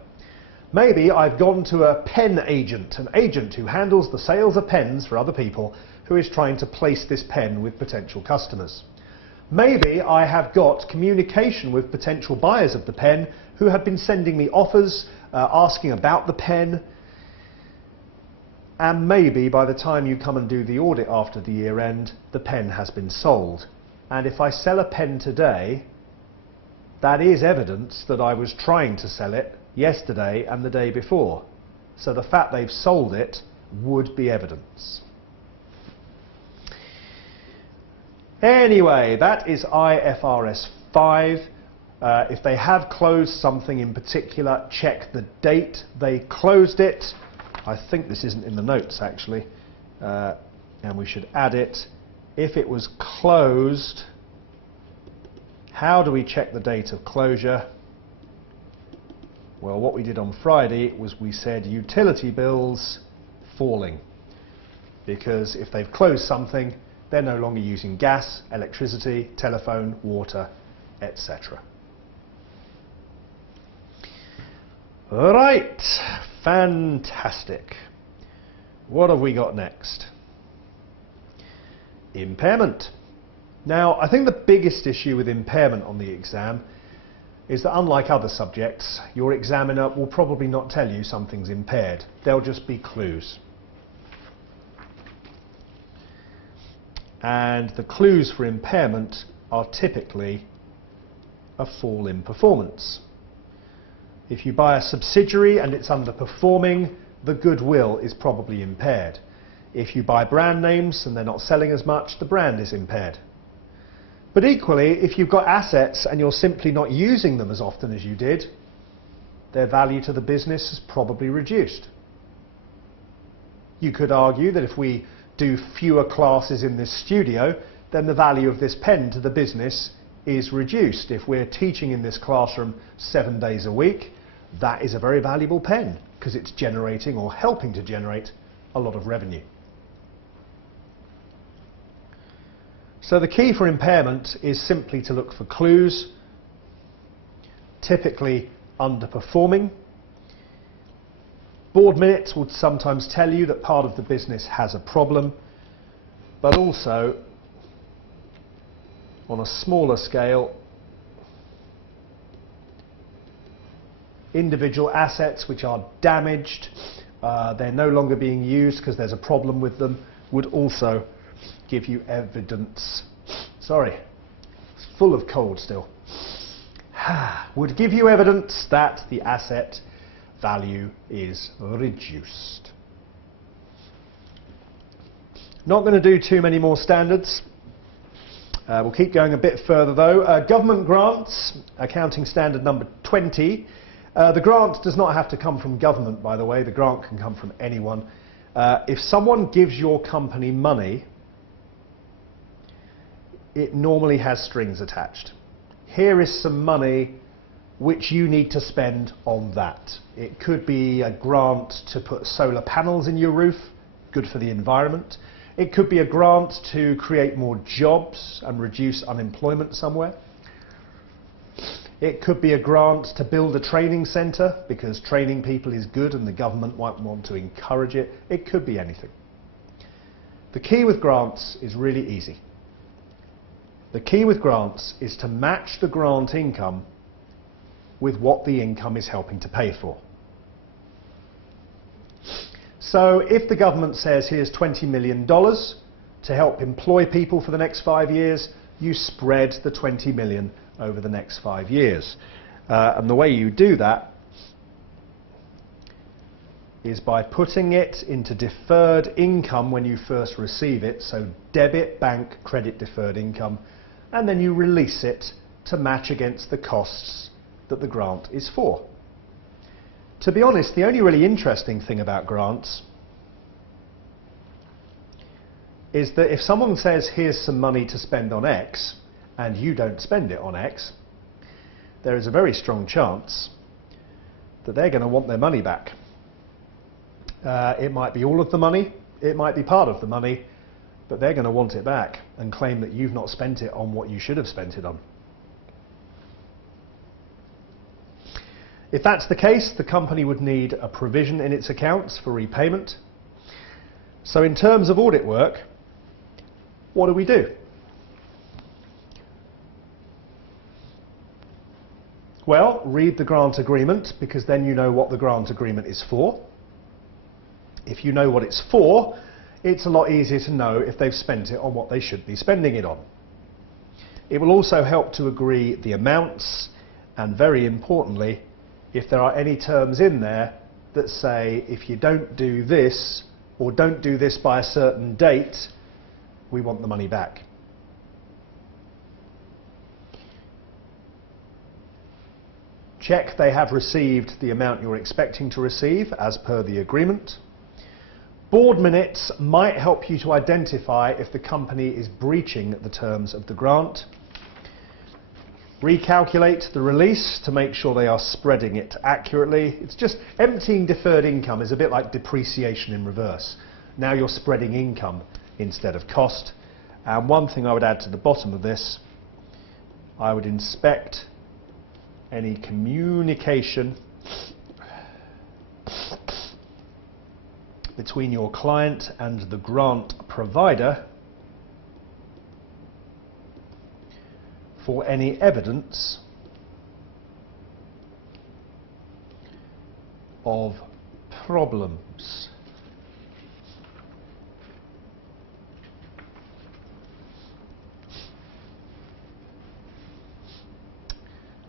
Maybe I've gone to a pen agent, an agent who handles the sales of pens for other people, who is trying to place this pen with potential customers. Maybe I have got communication with potential buyers of the pen who have been sending me offers, asking about the pen. And maybe by the time you come and do the audit after the year end, the pen has been sold. And if I sell a pen today, that is evidence that I was trying to sell it yesterday and the day before. So the fact they've sold it would be evidence. Anyway, that is IFRS 5. If they have closed something in particular, check the date they closed it. I think this isn't in the notes actually, and we should add it. If it was closed, how do we check the date of closure? Well, what we did on Friday was we said utility bills falling, because if they've closed something, they're no longer using gas, electricity, telephone, water, etc. Right, fantastic. What have we got next? Impairment. Now, I think the biggest issue with impairment on the exam is that unlike other subjects, your examiner will probably not tell you something's impaired. They'll just be clues. And the clues for impairment are typically a fall in performance. If you buy a subsidiary and it's underperforming, the goodwill is probably impaired. If you buy brand names and they're not selling as much, the brand is impaired. But equally, if you've got assets and you're simply not using them as often as you did, their value to the business is probably reduced. You could argue that if we do fewer classes in this studio, then the value of this pen to the business is reduced. If we're teaching in this classroom 7 days a week, that is a very valuable pen because it's generating or helping to generate a lot of revenue. So the key for impairment is simply to look for clues, typically underperforming. Board minutes would sometimes tell you that part of the business has a problem, but also on a smaller scale, individual assets which are damaged, they're no longer being used because there's a problem with them, would also give you evidence. Sorry, it's full of cold still. Would give you evidence that the asset value is reduced. Not going to do too many more standards. We'll keep going a bit further though. Government grants, accounting standard number 20. The grant does not have to come from government, by the way. The grant can come from anyone. If someone gives your company money, it normally has strings attached. Here is some money which you need to spend on that. It could be a grant to put solar panels in your roof, good for the environment. It could be a grant to create more jobs and reduce unemployment somewhere. It could be a grant to build a training centre because training people is good and the government might want to encourage it. It could be anything. The key with grants is really easy. The key with grants is to match the grant income with what the income is helping to pay for. So if the government says here's $20 million to help employ people for the next 5 years, you spread the 20 million over the next 5 years. And the way you do that is by putting it into deferred income when you first receive it, so debit, bank, credit deferred income, and then you release it to match against the costs that the grant is for. To be honest, the only really interesting thing about grants is that if someone says here's some money to spend on X and you don't spend it on X, there is a very strong chance that they're going to want their money back. It might be all of the money, it might be part of the money, but they're going to want it back and claim that you've not spent it on what you should have spent it on. If that's the case, the company would need a provision in its accounts for repayment. So in terms of audit work, what do? Well, read the grant agreement, because then you know what the grant agreement is for. If you know what it's for, it's a lot easier to know if they've spent it on what they should be spending it on. It will also help to agree the amounts, and very importantly, if there are any terms in there that say if you don't do this or don't do this by a certain date, we want the money back. Check they have received the amount you're expecting to receive as per the agreement. Board minutes might help you to identify if the company is breaching the terms of the grant. Recalculate the release to make sure they are spreading it accurately. It's just emptying deferred income is a bit like depreciation in reverse. Now you're spreading income instead of cost. And one thing I would add to the bottom of this, I would inspect any communication between your client and the grant provider for any evidence of problems.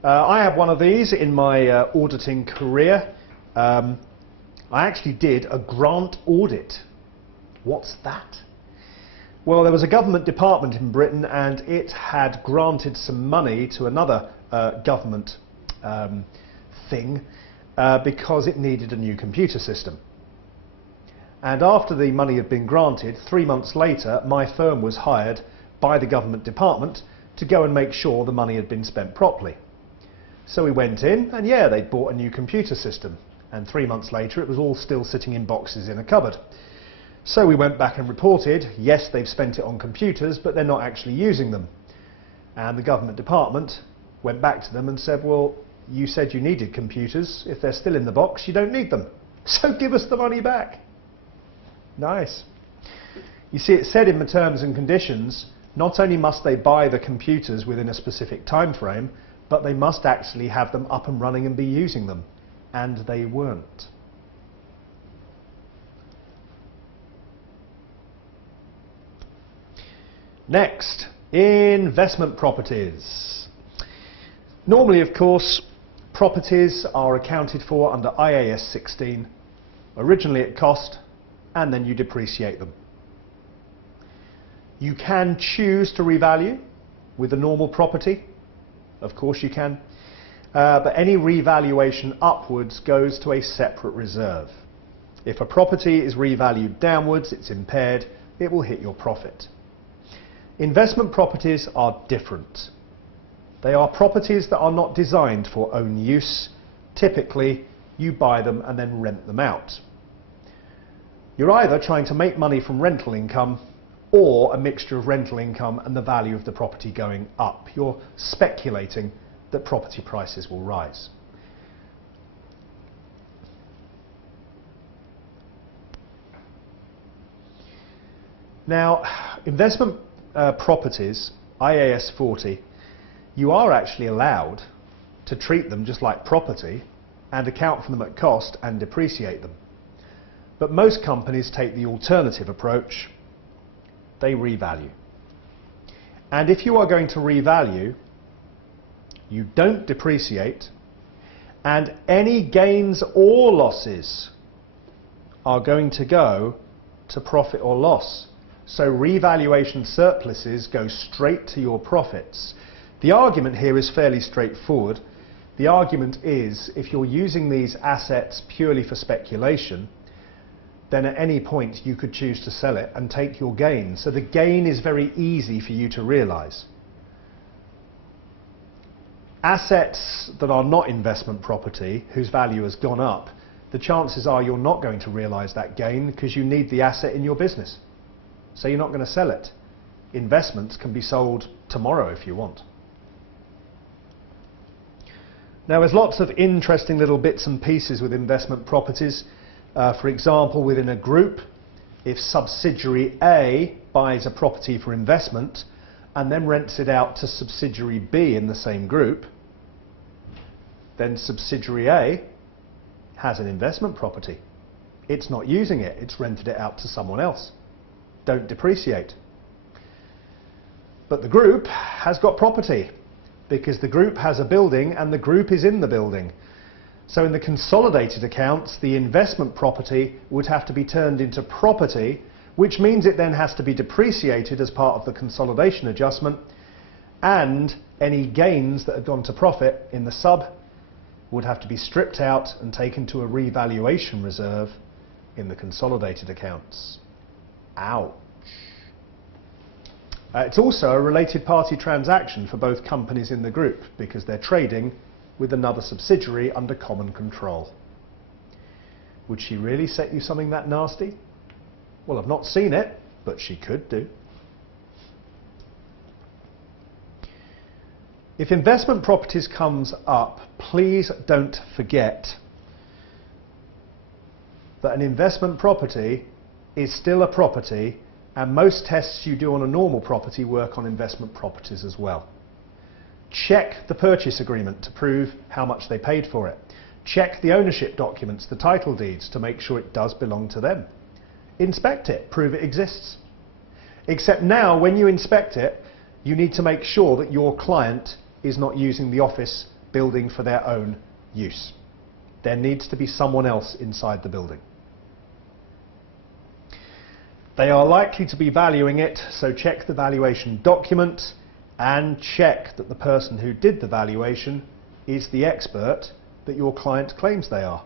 I have one of these in my auditing career. I actually did a grant audit. What's that? Well, there was a government department in Britain and it had granted some money to another government thing because it needed a new computer system. And after the money had been granted, 3 months later, my firm was hired by the government department to go and make sure the money had been spent properly. So we went in and yeah, they'd bought a new computer system. And 3 months later, it was all still sitting in boxes in a cupboard. So we went back and reported, yes, they've spent it on computers, but they're not actually using them. And the government department went back to them and said, well, you said you needed computers. If they're still in the box, you don't need them. So give us the money back. Nice. You see, it said in the terms and conditions, not only must they buy the computers within a specific time frame, but they must actually have them up and running and be using them. And they weren't. Next, investment properties. Normally, of course, properties are accounted for under IAS 16, originally at cost, and then you depreciate them. You can choose to revalue with a normal property. Of course you can. But any revaluation upwards goes to a separate reserve. If a property is revalued downwards, it's impaired, it will hit your profit. Investment properties are different. They are properties that are not designed for own use. Typically, you buy them and then rent them out. You're either trying to make money from rental income or a mixture of rental income and the value of the property going up. You're speculating that property prices will rise. Now, investment properties, IAS 40, you are actually allowed to treat them just like property and account for them at cost and depreciate them. But most companies take the alternative approach. They revalue. And if you are going to revalue, you don't depreciate, and any gains or losses are going to go to profit or loss. So revaluation surpluses go straight to your profits. The argument here is fairly straightforward. The argument is, if you're using these assets purely for speculation, then at any point you could choose to sell it and take your gain. So the gain is very easy for you to realise. Assets that are not investment property, whose value has gone up, the chances are you're not going to realise that gain because you need the asset in your business. So you're not going to sell it. Investments can be sold tomorrow if you want. Now, there's lots of interesting little bits and pieces with investment properties. For example, within a group, if subsidiary A buys a property for investment and then rents it out to subsidiary B in the same group, then subsidiary A has an investment property. It's not using it, it's rented it out to someone else. Don't depreciate. But the group has got property because the group has a building and the group is in the building. So in the consolidated accounts, the investment property would have to be turned into property, which means it then has to be depreciated as part of the consolidation adjustment, and any gains that had gone to profit in the sub would have to be stripped out and taken to a revaluation reserve in the consolidated accounts. Ouch. It's also a related party transaction for both companies in the group because they're trading with another subsidiary under common control. Would she really set you something that nasty? Well, I've not seen it, but she could do. If investment properties comes up, please don't forget that an investment property is still a property, and most tests you do on a normal property work on investment properties as well. Check the purchase agreement to prove how much they paid for it. Check the ownership documents, the title deeds, to make sure it does belong to them. Inspect it, prove it exists. Except now, when you inspect it, you need to make sure that your client is not using the office building for their own use. There needs to be someone else inside the building. They are likely to be valuing it, so check the valuation document and check that the person who did the valuation is the expert that your client claims they are.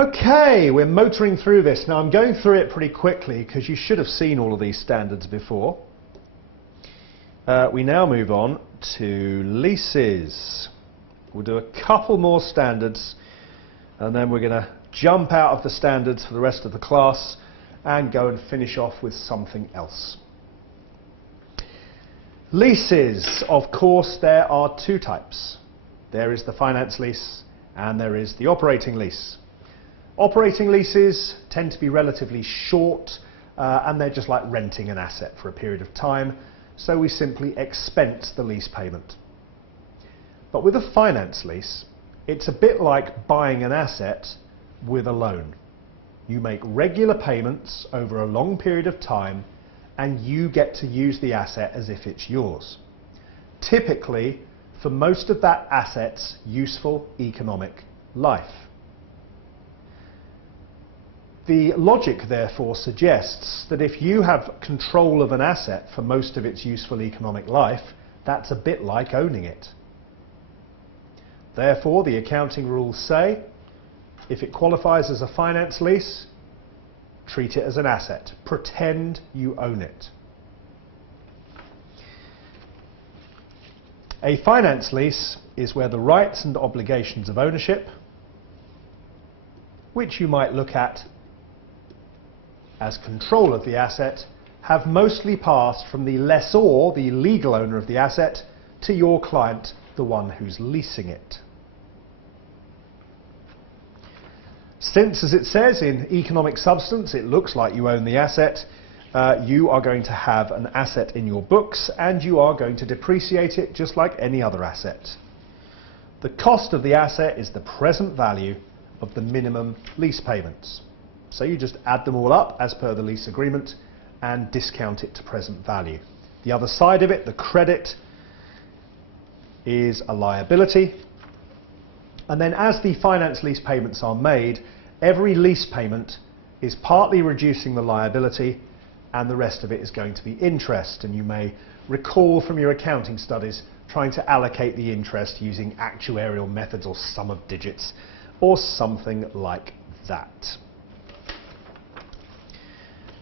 Okay, we're motoring through this. Now I'm going through it pretty quickly because you should have seen all of these standards before. We now move on to leases. We'll do a couple more standards and then we're going to jump out of the standards for the rest of the class and go and finish off with something else. Leases, of course, there are two types. There is the finance lease and there is the operating lease. Operating leases tend to be relatively short and they're just like renting an asset for a period of time, so we simply expense the lease payment. But with a finance lease, it's a bit like buying an asset with a loan. You make regular payments over a long period of time and you get to use the asset as if it's yours. Typically, for most of that asset's useful economic life. The logic, therefore, suggests that if you have control of an asset for most of its useful economic life, that's a bit like owning it. Therefore, the accounting rules say, if it qualifies as a finance lease, treat it as an asset. Pretend you own it. A finance lease is where the rights and obligations of ownership, which you might look at as control of the asset, have mostly passed from the lessor, the legal owner of the asset, to your client, the one who's leasing it. Since, as it says in economic substance, it looks like you own the asset, you are going to have an asset in your books and you are going to depreciate it just like any other asset. The cost of the asset is the present value of the minimum lease payments. So you just add them all up as per the lease agreement and discount it to present value. The other side of it, the credit, is a liability. And then as the finance lease payments are made, every lease payment is partly reducing the liability and the rest of it is going to be interest. And you may recall from your accounting studies trying to allocate the interest using actuarial methods or sum of digits or something like that.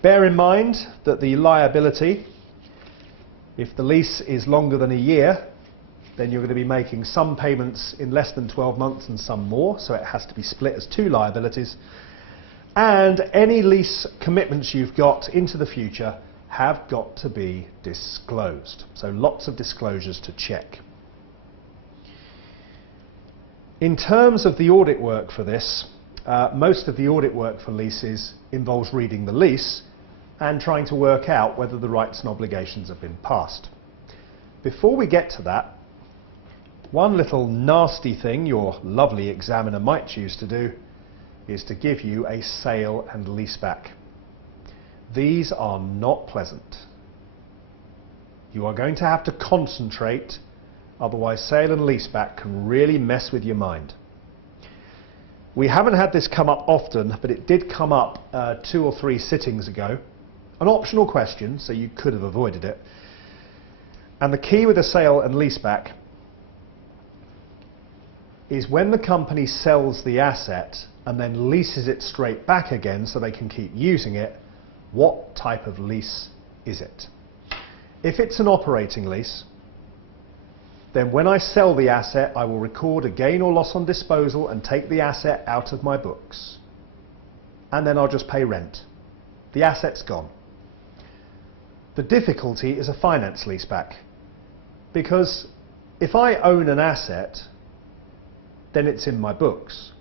Bear in mind that the liability, if the lease is longer than a year, then you're going to be making some payments in less than 12 months and some more, so it has to be split as two liabilities. And any lease commitments you've got into the future have got to be disclosed. So lots of disclosures to check. In terms of the audit work for this, most of the audit work for leases involves reading the lease and trying to work out whether the rights and obligations have been passed. Before we get to that, one little nasty thing your lovely examiner might choose to do is to give you a sale and leaseback. These are not pleasant. You are going to have to concentrate, otherwise sale and leaseback can really mess with your mind. We haven't had this come up often, but it did come up 2 or 3 sittings ago. An optional question, so you could have avoided it. And the key with a sale and leaseback is when the company sells the asset and then leases it straight back again so they can keep using it, what type of lease is it? If it's an operating lease, then when I sell the asset, I will record a gain or loss on disposal and take the asset out of my books. And then I'll just pay rent. The asset's gone. The difficulty is a finance leaseback, because if I own an asset, then it's in my books.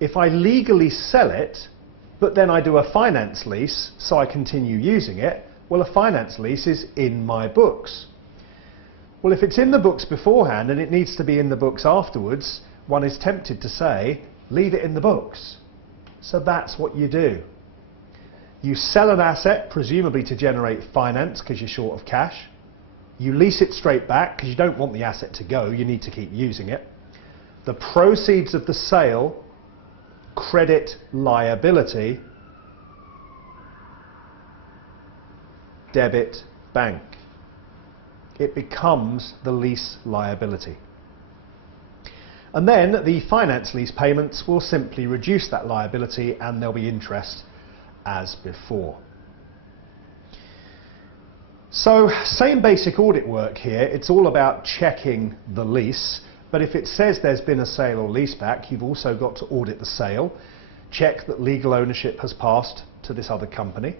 If I legally sell it, but then I do a finance lease so I continue using it, well, a finance lease is in my books. Well, if it's in the books beforehand and it needs to be in the books afterwards, one is tempted to say, leave it in the books. So that's what you do. You sell an asset, presumably to generate finance because you're short of cash. You lease it straight back because you don't want the asset to go, you need to keep using it. The proceeds of the sale credit liability, debit bank. It becomes the lease liability. And then the finance lease payments will simply reduce that liability and there'll be interest as before. So, same basic audit work here. It's all about checking the lease, but if it says there's been a sale or leaseback, you've also got to audit the sale, check that legal ownership has passed to this other company,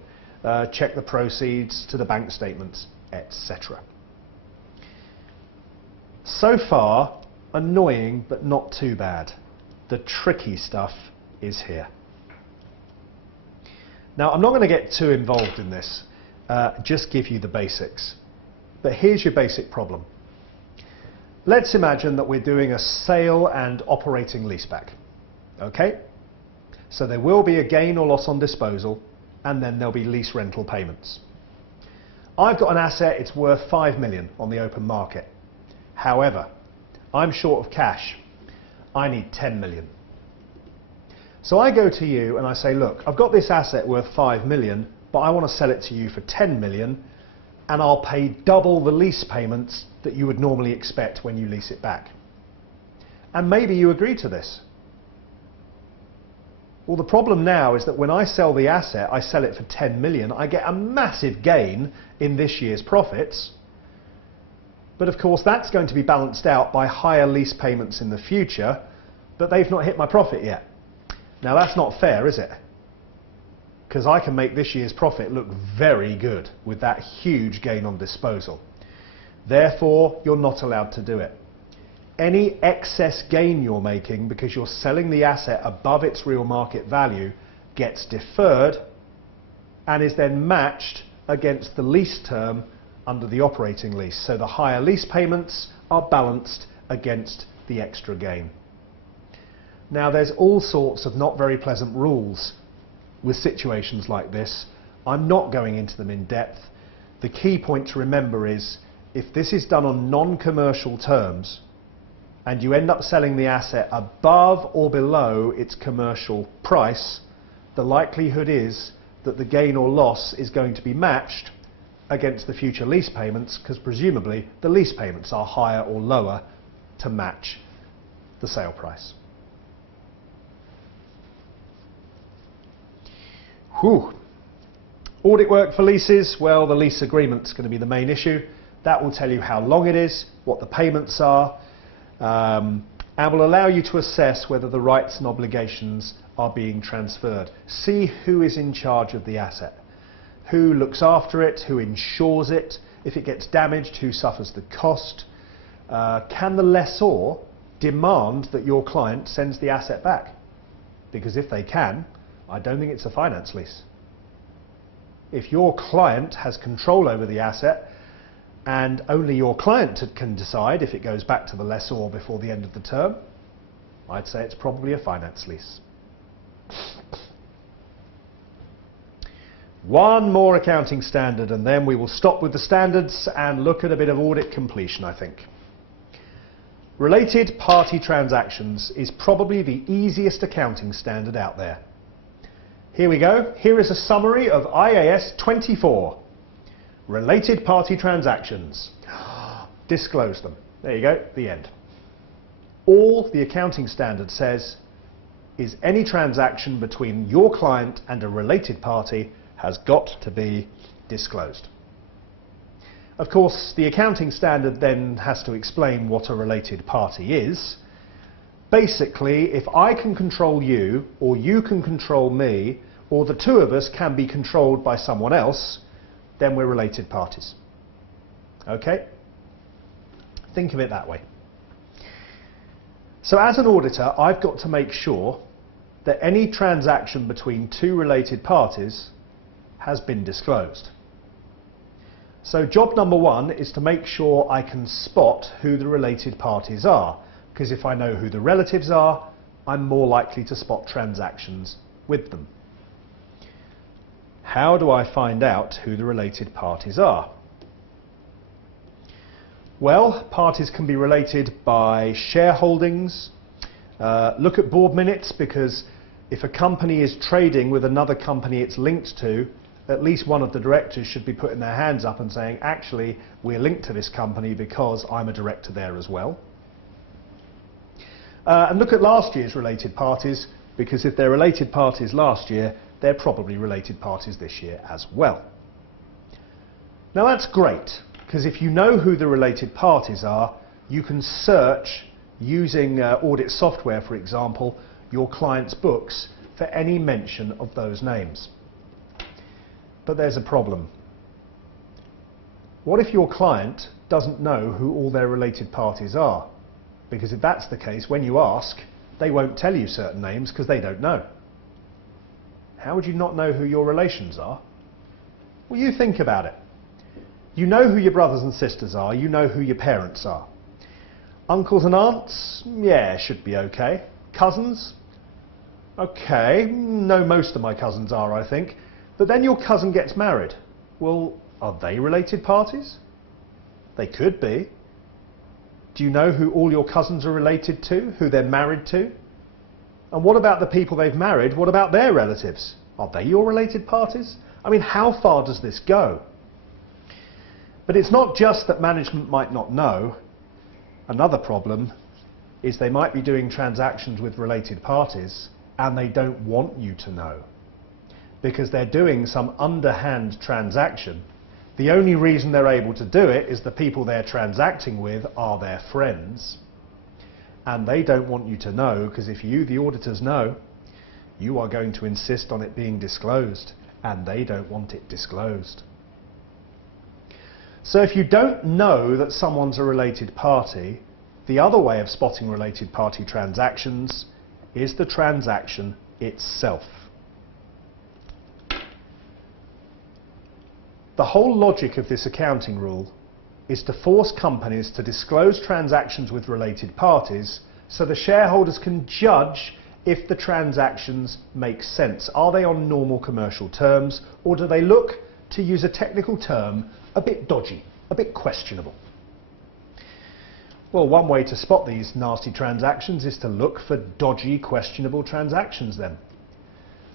check the proceeds to the bank statements, etc. So far, annoying but not too bad. The tricky stuff is here. Now, I'm not going to get too involved in this, just give you the basics. But here's your basic problem. Let's imagine that we're doing a sale and operating leaseback. Okay? So there will be a gain or loss on disposal, and then there'll be lease rental payments. I've got an asset, it's worth 5 million on the open market. However, I'm short of cash. I need 10 million. So I go to you and I say, look, I've got this asset worth 5 million, but I want to sell it to you for 10 million, and I'll pay double the lease payments that you would normally expect when you lease it back. And maybe you agree to this. Well, the problem now is that when I sell the asset, I sell it for 10 million, I get a massive gain in this year's profits. But of course, that's going to be balanced out by higher lease payments in the future, but they've not hit my profit yet. Now, that's not fair, is it? Because I can make this year's profit look very good with that huge gain on disposal. Therefore, you're not allowed to do it. Any excess gain you're making because you're selling the asset above its real market value gets deferred and is then matched against the lease term under the operating lease. So the higher lease payments are balanced against the extra gain. Now, there's all sorts of not very pleasant rules with situations like this. I'm not going into them in depth. The key point to remember is if this is done on non-commercial terms and you end up selling the asset above or below its commercial price, the likelihood is that the gain or loss is going to be matched against the future lease payments, because presumably the lease payments are higher or lower to match the sale price. Whew. Audit work for leases, well, the lease agreement's going to be the main issue. That will tell you how long it is, what the payments are, and will allow you to assess whether the rights and obligations are being transferred. See who is in charge of the asset, who looks after it, who insures it, if it gets damaged, who suffers the cost. Can the lessor demand that your client sends the asset back? Because if they can, I don't think it's a finance lease. If your client has control over the asset and only your client can decide if it goes back to the lessor before the end of the term, I'd say it's probably a finance lease. One more accounting standard and then we will stop with the standards and look at a bit of audit completion, I think. Related party transactions is probably the easiest accounting standard out there. Here we go. Here is a summary of IAS 24. Related party transactions. Disclose them. There you go, the end. All the accounting standard says is any transaction between your client and a related party has got to be disclosed. Of course, the accounting standard then has to explain what a related party is. Basically, if I can control you, or you can control me, or the two of us can be controlled by someone else, then we're related parties. Okay? Think of it that way. So as an auditor, I've got to make sure that any transaction between two related parties has been disclosed. So job number one is to make sure I can spot who the related parties are, because if I know who the relatives are, I'm more likely to spot transactions with them. How do I find out who the related parties are? Well, parties can be related by shareholdings. Look at board minutes, because if a company is trading with another company it's linked to, at least one of the directors should be putting their hands up and saying, actually, we're linked to this company because I'm a director there as well. And look at last year's related parties, because if they're related parties last year, they're probably related parties this year as well. Now that's great, because if you know who the related parties are, you can search using audit software, for example, your client's books for any mention of those names. But there's a problem. What if your client doesn't know who all their related parties are? Because if that's the case, when you ask, they won't tell you certain names because they don't know. How would you not know who your relations are? Well, you think about it. You know who your brothers and sisters are, you know who your parents are. Uncles and aunts, yeah, should be okay. Cousins, okay, know most of my cousins are, I think. But then your cousin gets married. Well, are they related parties? They could be. Do you know who all your cousins are related to, who they're married to? And what about the people they've married? What about their relatives? Are they your related parties? I mean, how far does this go? But it's not just that management might not know. Another problem is they might be doing transactions with related parties and they don't want you to know because they're doing some underhand transaction. The only reason they're able to do it is the people they're transacting with are their friends, and they don't want you to know because if you, the auditors, know, you are going to insist on it being disclosed, and they don't want it disclosed. So if you don't know that someone's a related party, the other way of spotting related party transactions is the transaction itself. The whole logic of this accounting rule is to force companies to disclose transactions with related parties so the shareholders can judge if the transactions make sense. Are they on normal commercial terms, or do they look, to use a technical term, a bit dodgy, a bit questionable? Well, one way to spot these nasty transactions is to look for dodgy, questionable transactions then.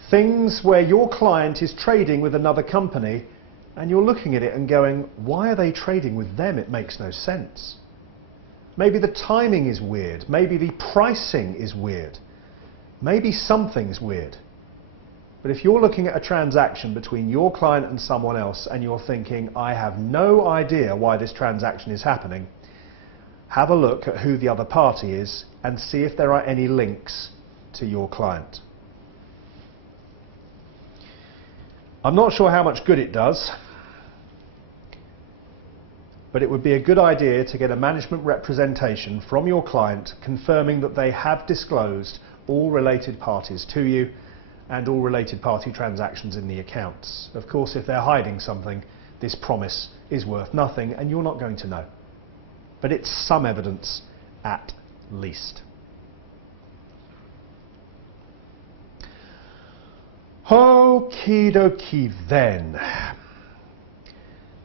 Things where your client is trading with another company and you're looking at it and going, why are they trading with them? It makes no sense. Maybe the timing is weird. Maybe the pricing is weird. Maybe something's weird. But if you're looking at a transaction between your client and someone else and you're thinking, I have no idea why this transaction is happening, have a look at who the other party is and see if there are any links to your client. I'm not sure how much good it does, but it would be a good idea to get a management representation from your client confirming that they have disclosed all related parties to you and all related party transactions in the accounts. Of course, if they're hiding something, this promise is worth nothing and you're not going to know. But it's some evidence at least. Okie dokie then.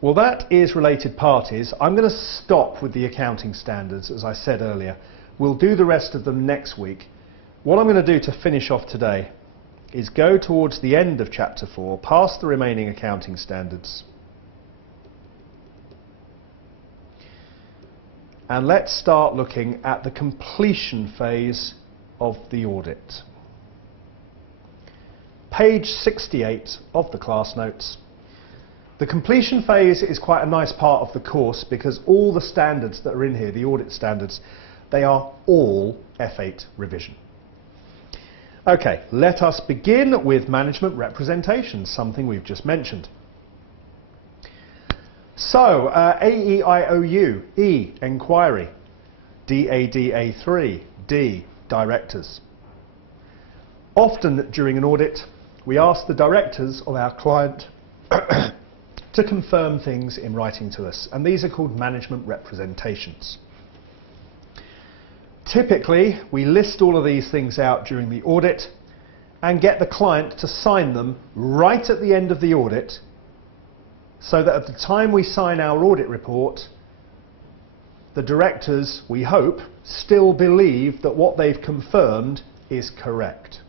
Well, that is related parties. I'm going to stop with the accounting standards, as I said earlier. We'll do the rest of them next week. What I'm going to do to finish off today is go towards the end of chapter 4, past the remaining accounting standards. And let's start looking at the completion phase of the audit. Page 68 of the class notes. The completion phase is quite a nice part of the course because all the standards that are in here, the audit standards, they are all F8 revision. Okay, let us begin with management representations, something we've just mentioned. So, AEIOU, E, Enquiry, DADA3, D, Directors. Often during an audit, we ask the directors of our client to confirm things in writing to us, and these are called management representations. Typically, we list all of these things out during the audit and get the client to sign them right at the end of the audit, so that at the time we sign our audit report, the directors, we hope, still believe that what they've confirmed is correct.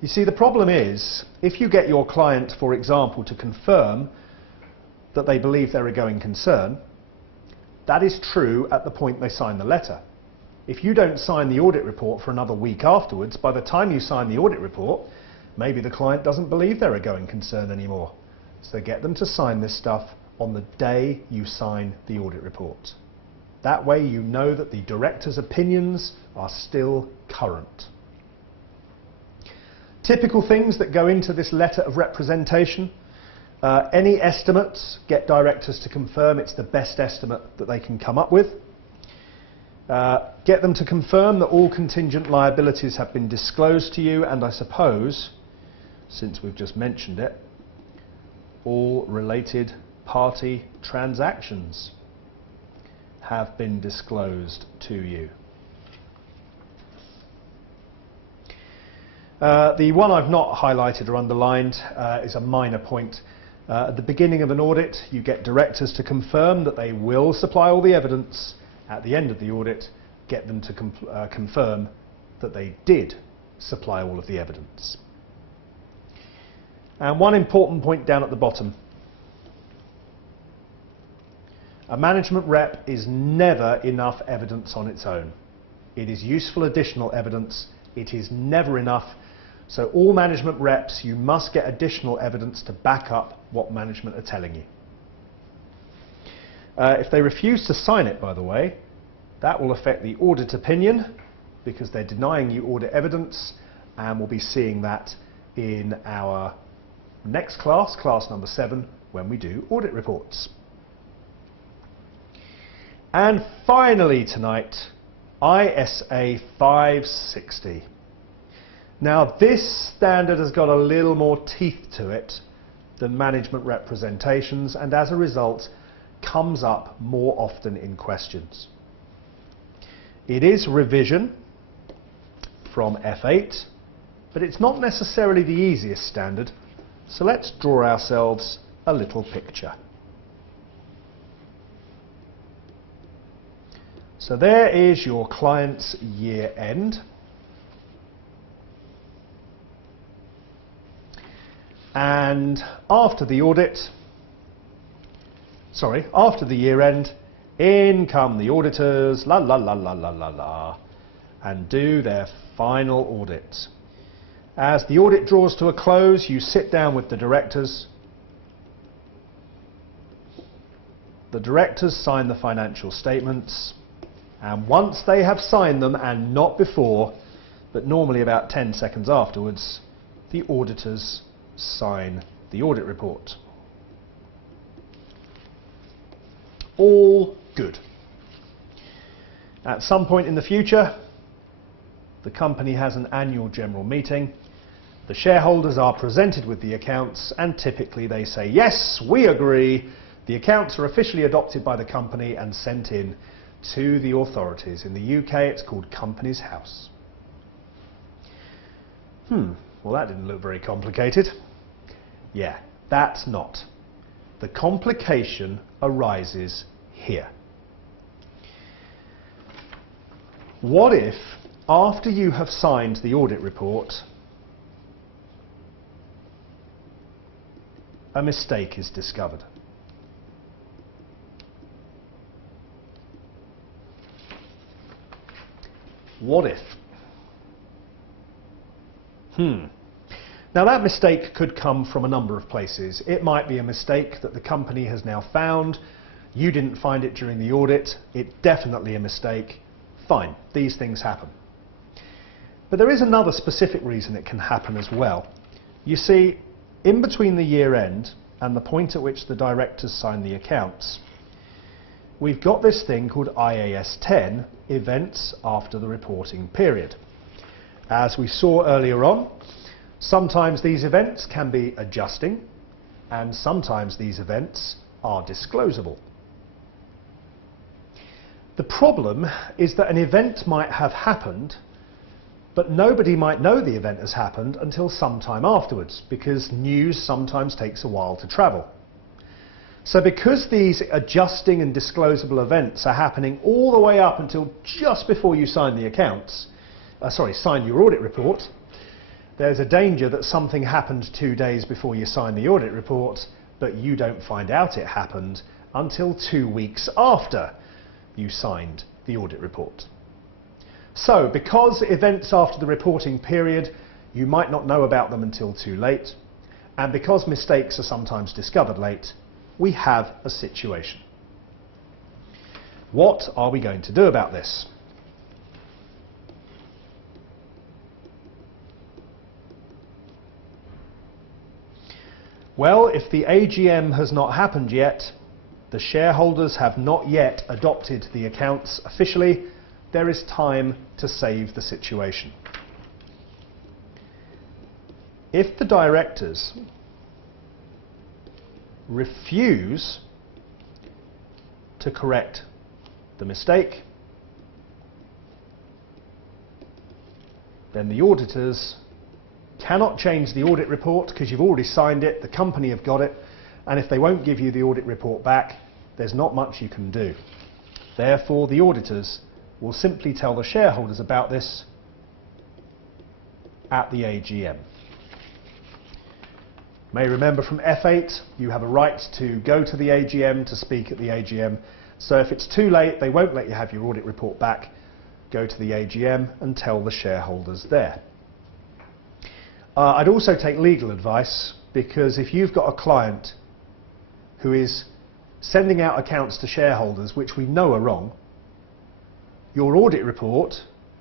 You see, the problem is, if you get your client, for example, to confirm that they believe they're a going concern, that is true at the point they sign the letter. If you don't sign the audit report for another week afterwards, by the time you sign the audit report, maybe the client doesn't believe they're a going concern anymore. So get them to sign this stuff on the day you sign the audit report. That way you know that the director's opinions are still current. Typical things that go into this letter of representation. Any estimates, get directors to confirm it's the best estimate that they can come up with. Get them to confirm that all contingent liabilities have been disclosed to you, and I suppose, since we've just mentioned it, all related party transactions have been disclosed to you. The one I've not highlighted or underlined is a minor point. At the beginning of an audit, you get directors to confirm that they will supply all the evidence. At the end of the audit, get them to confirm that they did supply all of the evidence. And one important point down at the bottom. A management rep is never enough evidence on its own. It is useful additional evidence. It is never enough. So all management reps, you must get additional evidence to back up what management are telling you. If they refuse to sign it, by the way, that will affect the audit opinion because they're denying you audit evidence, and we'll be seeing that in our next class, class number 7, when we do audit reports. And finally tonight, ISA 560. Now this standard has got a little more teeth to it than management representations, and as a result comes up more often in questions. It is revision from F8, but it's not necessarily the easiest standard, so let's draw ourselves a little picture. So there is your client's year end. And after the year end, in come the auditors, and do their final audit. As the audit draws to a close, you sit down with the directors. The directors sign the financial statements, and once they have signed them, and not before, but normally about 10 seconds afterwards, the auditors sign the audit report. All good. At some point in the future, the company has an annual general meeting. The shareholders are presented with the accounts, and typically they say, yes, we agree. The accounts are officially adopted by the company and sent in to the authorities. In the UK, it's called Companies House. Well, that didn't look very complicated. Yeah, that's not. The complication arises here. What if, after you have signed the audit report, a mistake is discovered? What if? Now that mistake could come from a number of places. It might be a mistake that the company has now found. You didn't find it during the audit. It's definitely a mistake. Fine, these things happen. But there is another specific reason it can happen as well. You see, in between the year end and the point at which the directors sign the accounts, we've got this thing called IAS 10, events after the reporting period. As we saw earlier on, sometimes these events can be adjusting, and sometimes these events are disclosable. The problem is that an event might have happened, but nobody might know the event has happened until some time afterwards, because news sometimes takes a while to travel. So because these adjusting and disclosable events are happening all the way up until just before you sign the accounts, sign your audit report, there's a danger that something happened 2 days before you sign the audit report, but you don't find out it happened until 2 weeks after you signed the audit report. So, because events after the reporting period, you might not know about them until too late, and because mistakes are sometimes discovered late, we have a situation. What are we going to do about this? Well, if the AGM has not happened yet, the shareholders have not yet adopted the accounts officially, there is time to save the situation. If the directors refuse to correct the mistake, then the auditors cannot change the audit report because you've already signed it, the company have got it, and if they won't give you the audit report back, there's not much you can do. Therefore, the auditors will simply tell the shareholders about this at the AGM. May remember from F8, you have a right to go to the AGM, to speak at the AGM. So if it's too late, they won't let you have your audit report back. go to the AGM and tell the shareholders there. I'd also take legal advice, because if you've got a client who is sending out accounts to shareholders which we know are wrong, your audit report,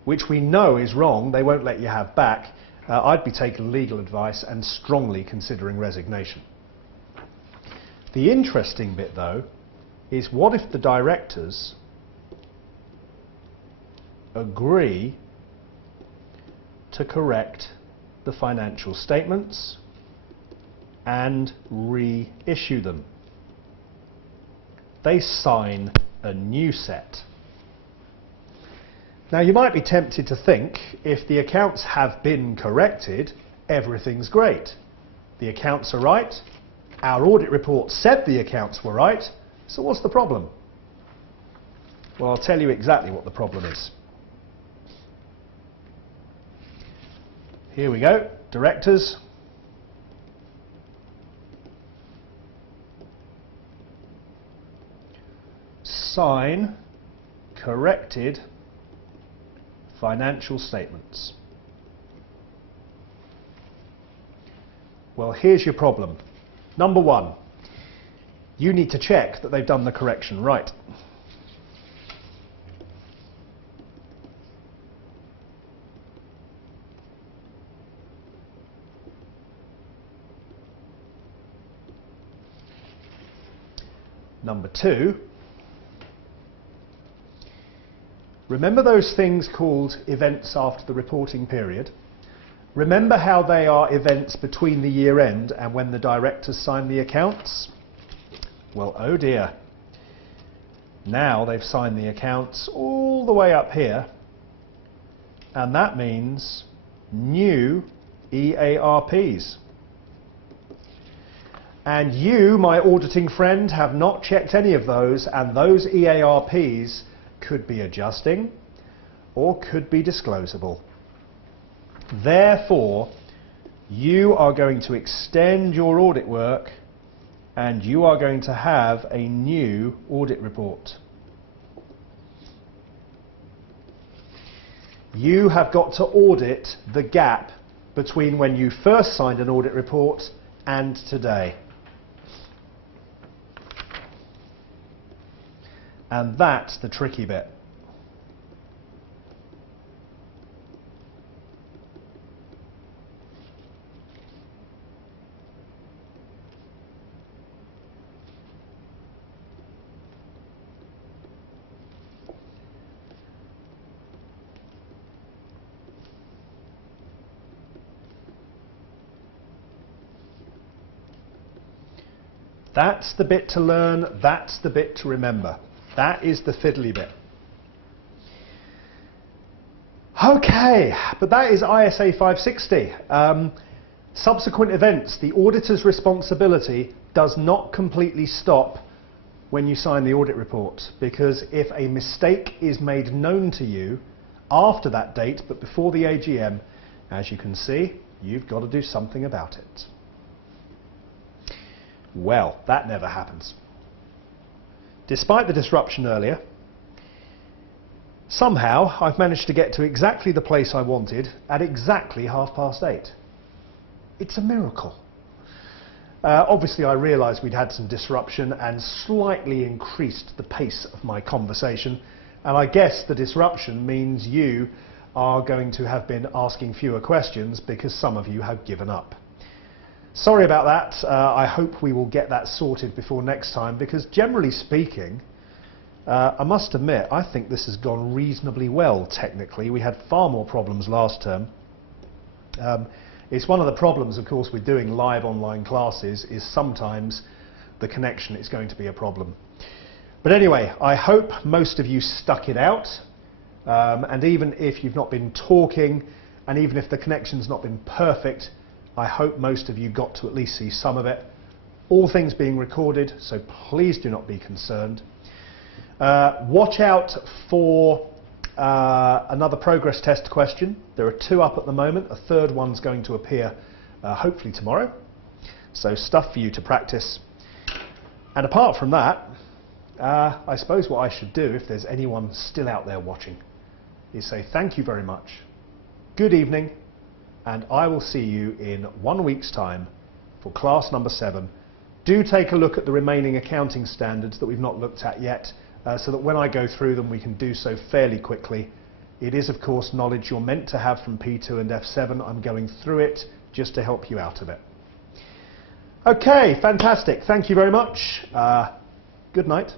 which we know is wrong, they won't let you have back, I'd be taking legal advice and strongly considering resignation. The interesting bit, though, is what if the directors agree to correct the financial statements and reissue them? They sign a new set. Now, you might be tempted to think if the accounts have been corrected, everything's great. The accounts are right, our audit report said the accounts were right, so what's the problem? Well, I'll tell you exactly what the problem is. Here we go, directors. Sign corrected financial statements. Well, here's your problem. Number one, you need to check that they've done the correction right. Number two, remember those things called events after the reporting period? Remember how they are events between the year end and when the directors sign the accounts? Well, oh dear. Now they've signed the accounts all the way up here, and that means new EARPs. And you, my auditing friend, have not checked any of those, and those EARPs could be adjusting or could be disclosable. Therefore, you are going to extend your audit work and you are going to have a new audit report. You have got to audit the gap between when you first signed an audit report and today. And that's the tricky bit. That's the bit to learn, that's the bit to remember. That is the fiddly bit. Okay, but that is ISA 560. Subsequent events, the auditor's responsibility does not completely stop when you sign the audit report, because if a mistake is made known to you after that date but before the AGM, as you can see, you've got to do something about it. Well, that never happens. Despite the disruption earlier, somehow I've managed to get to exactly the place I wanted at exactly 8:30. It's a miracle. Obviously I realised we'd had some disruption and slightly increased the pace of my conversation, and I guess the disruption means you are going to have been asking fewer questions because some of you have given up. Sorry about that. I hope we will get that sorted before next time, because generally speaking, I must admit, I think this has gone reasonably well technically. We had far more problems last term. It's one of the problems, of course, with doing live online classes is sometimes the connection is going to be a problem. But anyway, I hope most of you stuck it out, and even if you've not been talking, and even if the connection's not been perfect, I hope most of you got to at least see some of it. All things being recorded, so please do not be concerned. Watch out for another progress test question. There are 2 up at the moment. A 3rd one's going to appear hopefully tomorrow. So stuff for you to practice. And apart from that, I suppose what I should do, if there's anyone still out there watching, is say thank you very much, good evening, and I will see you in 1 week's time for class number 7. Do take a look at the remaining accounting standards that we've not looked at yet, so that when I go through them we can do so fairly quickly. It is of course knowledge you're meant to have from P2 and F7. I'm going through it just to help you out a bit. Okay, fantastic. Thank you very much. Good night.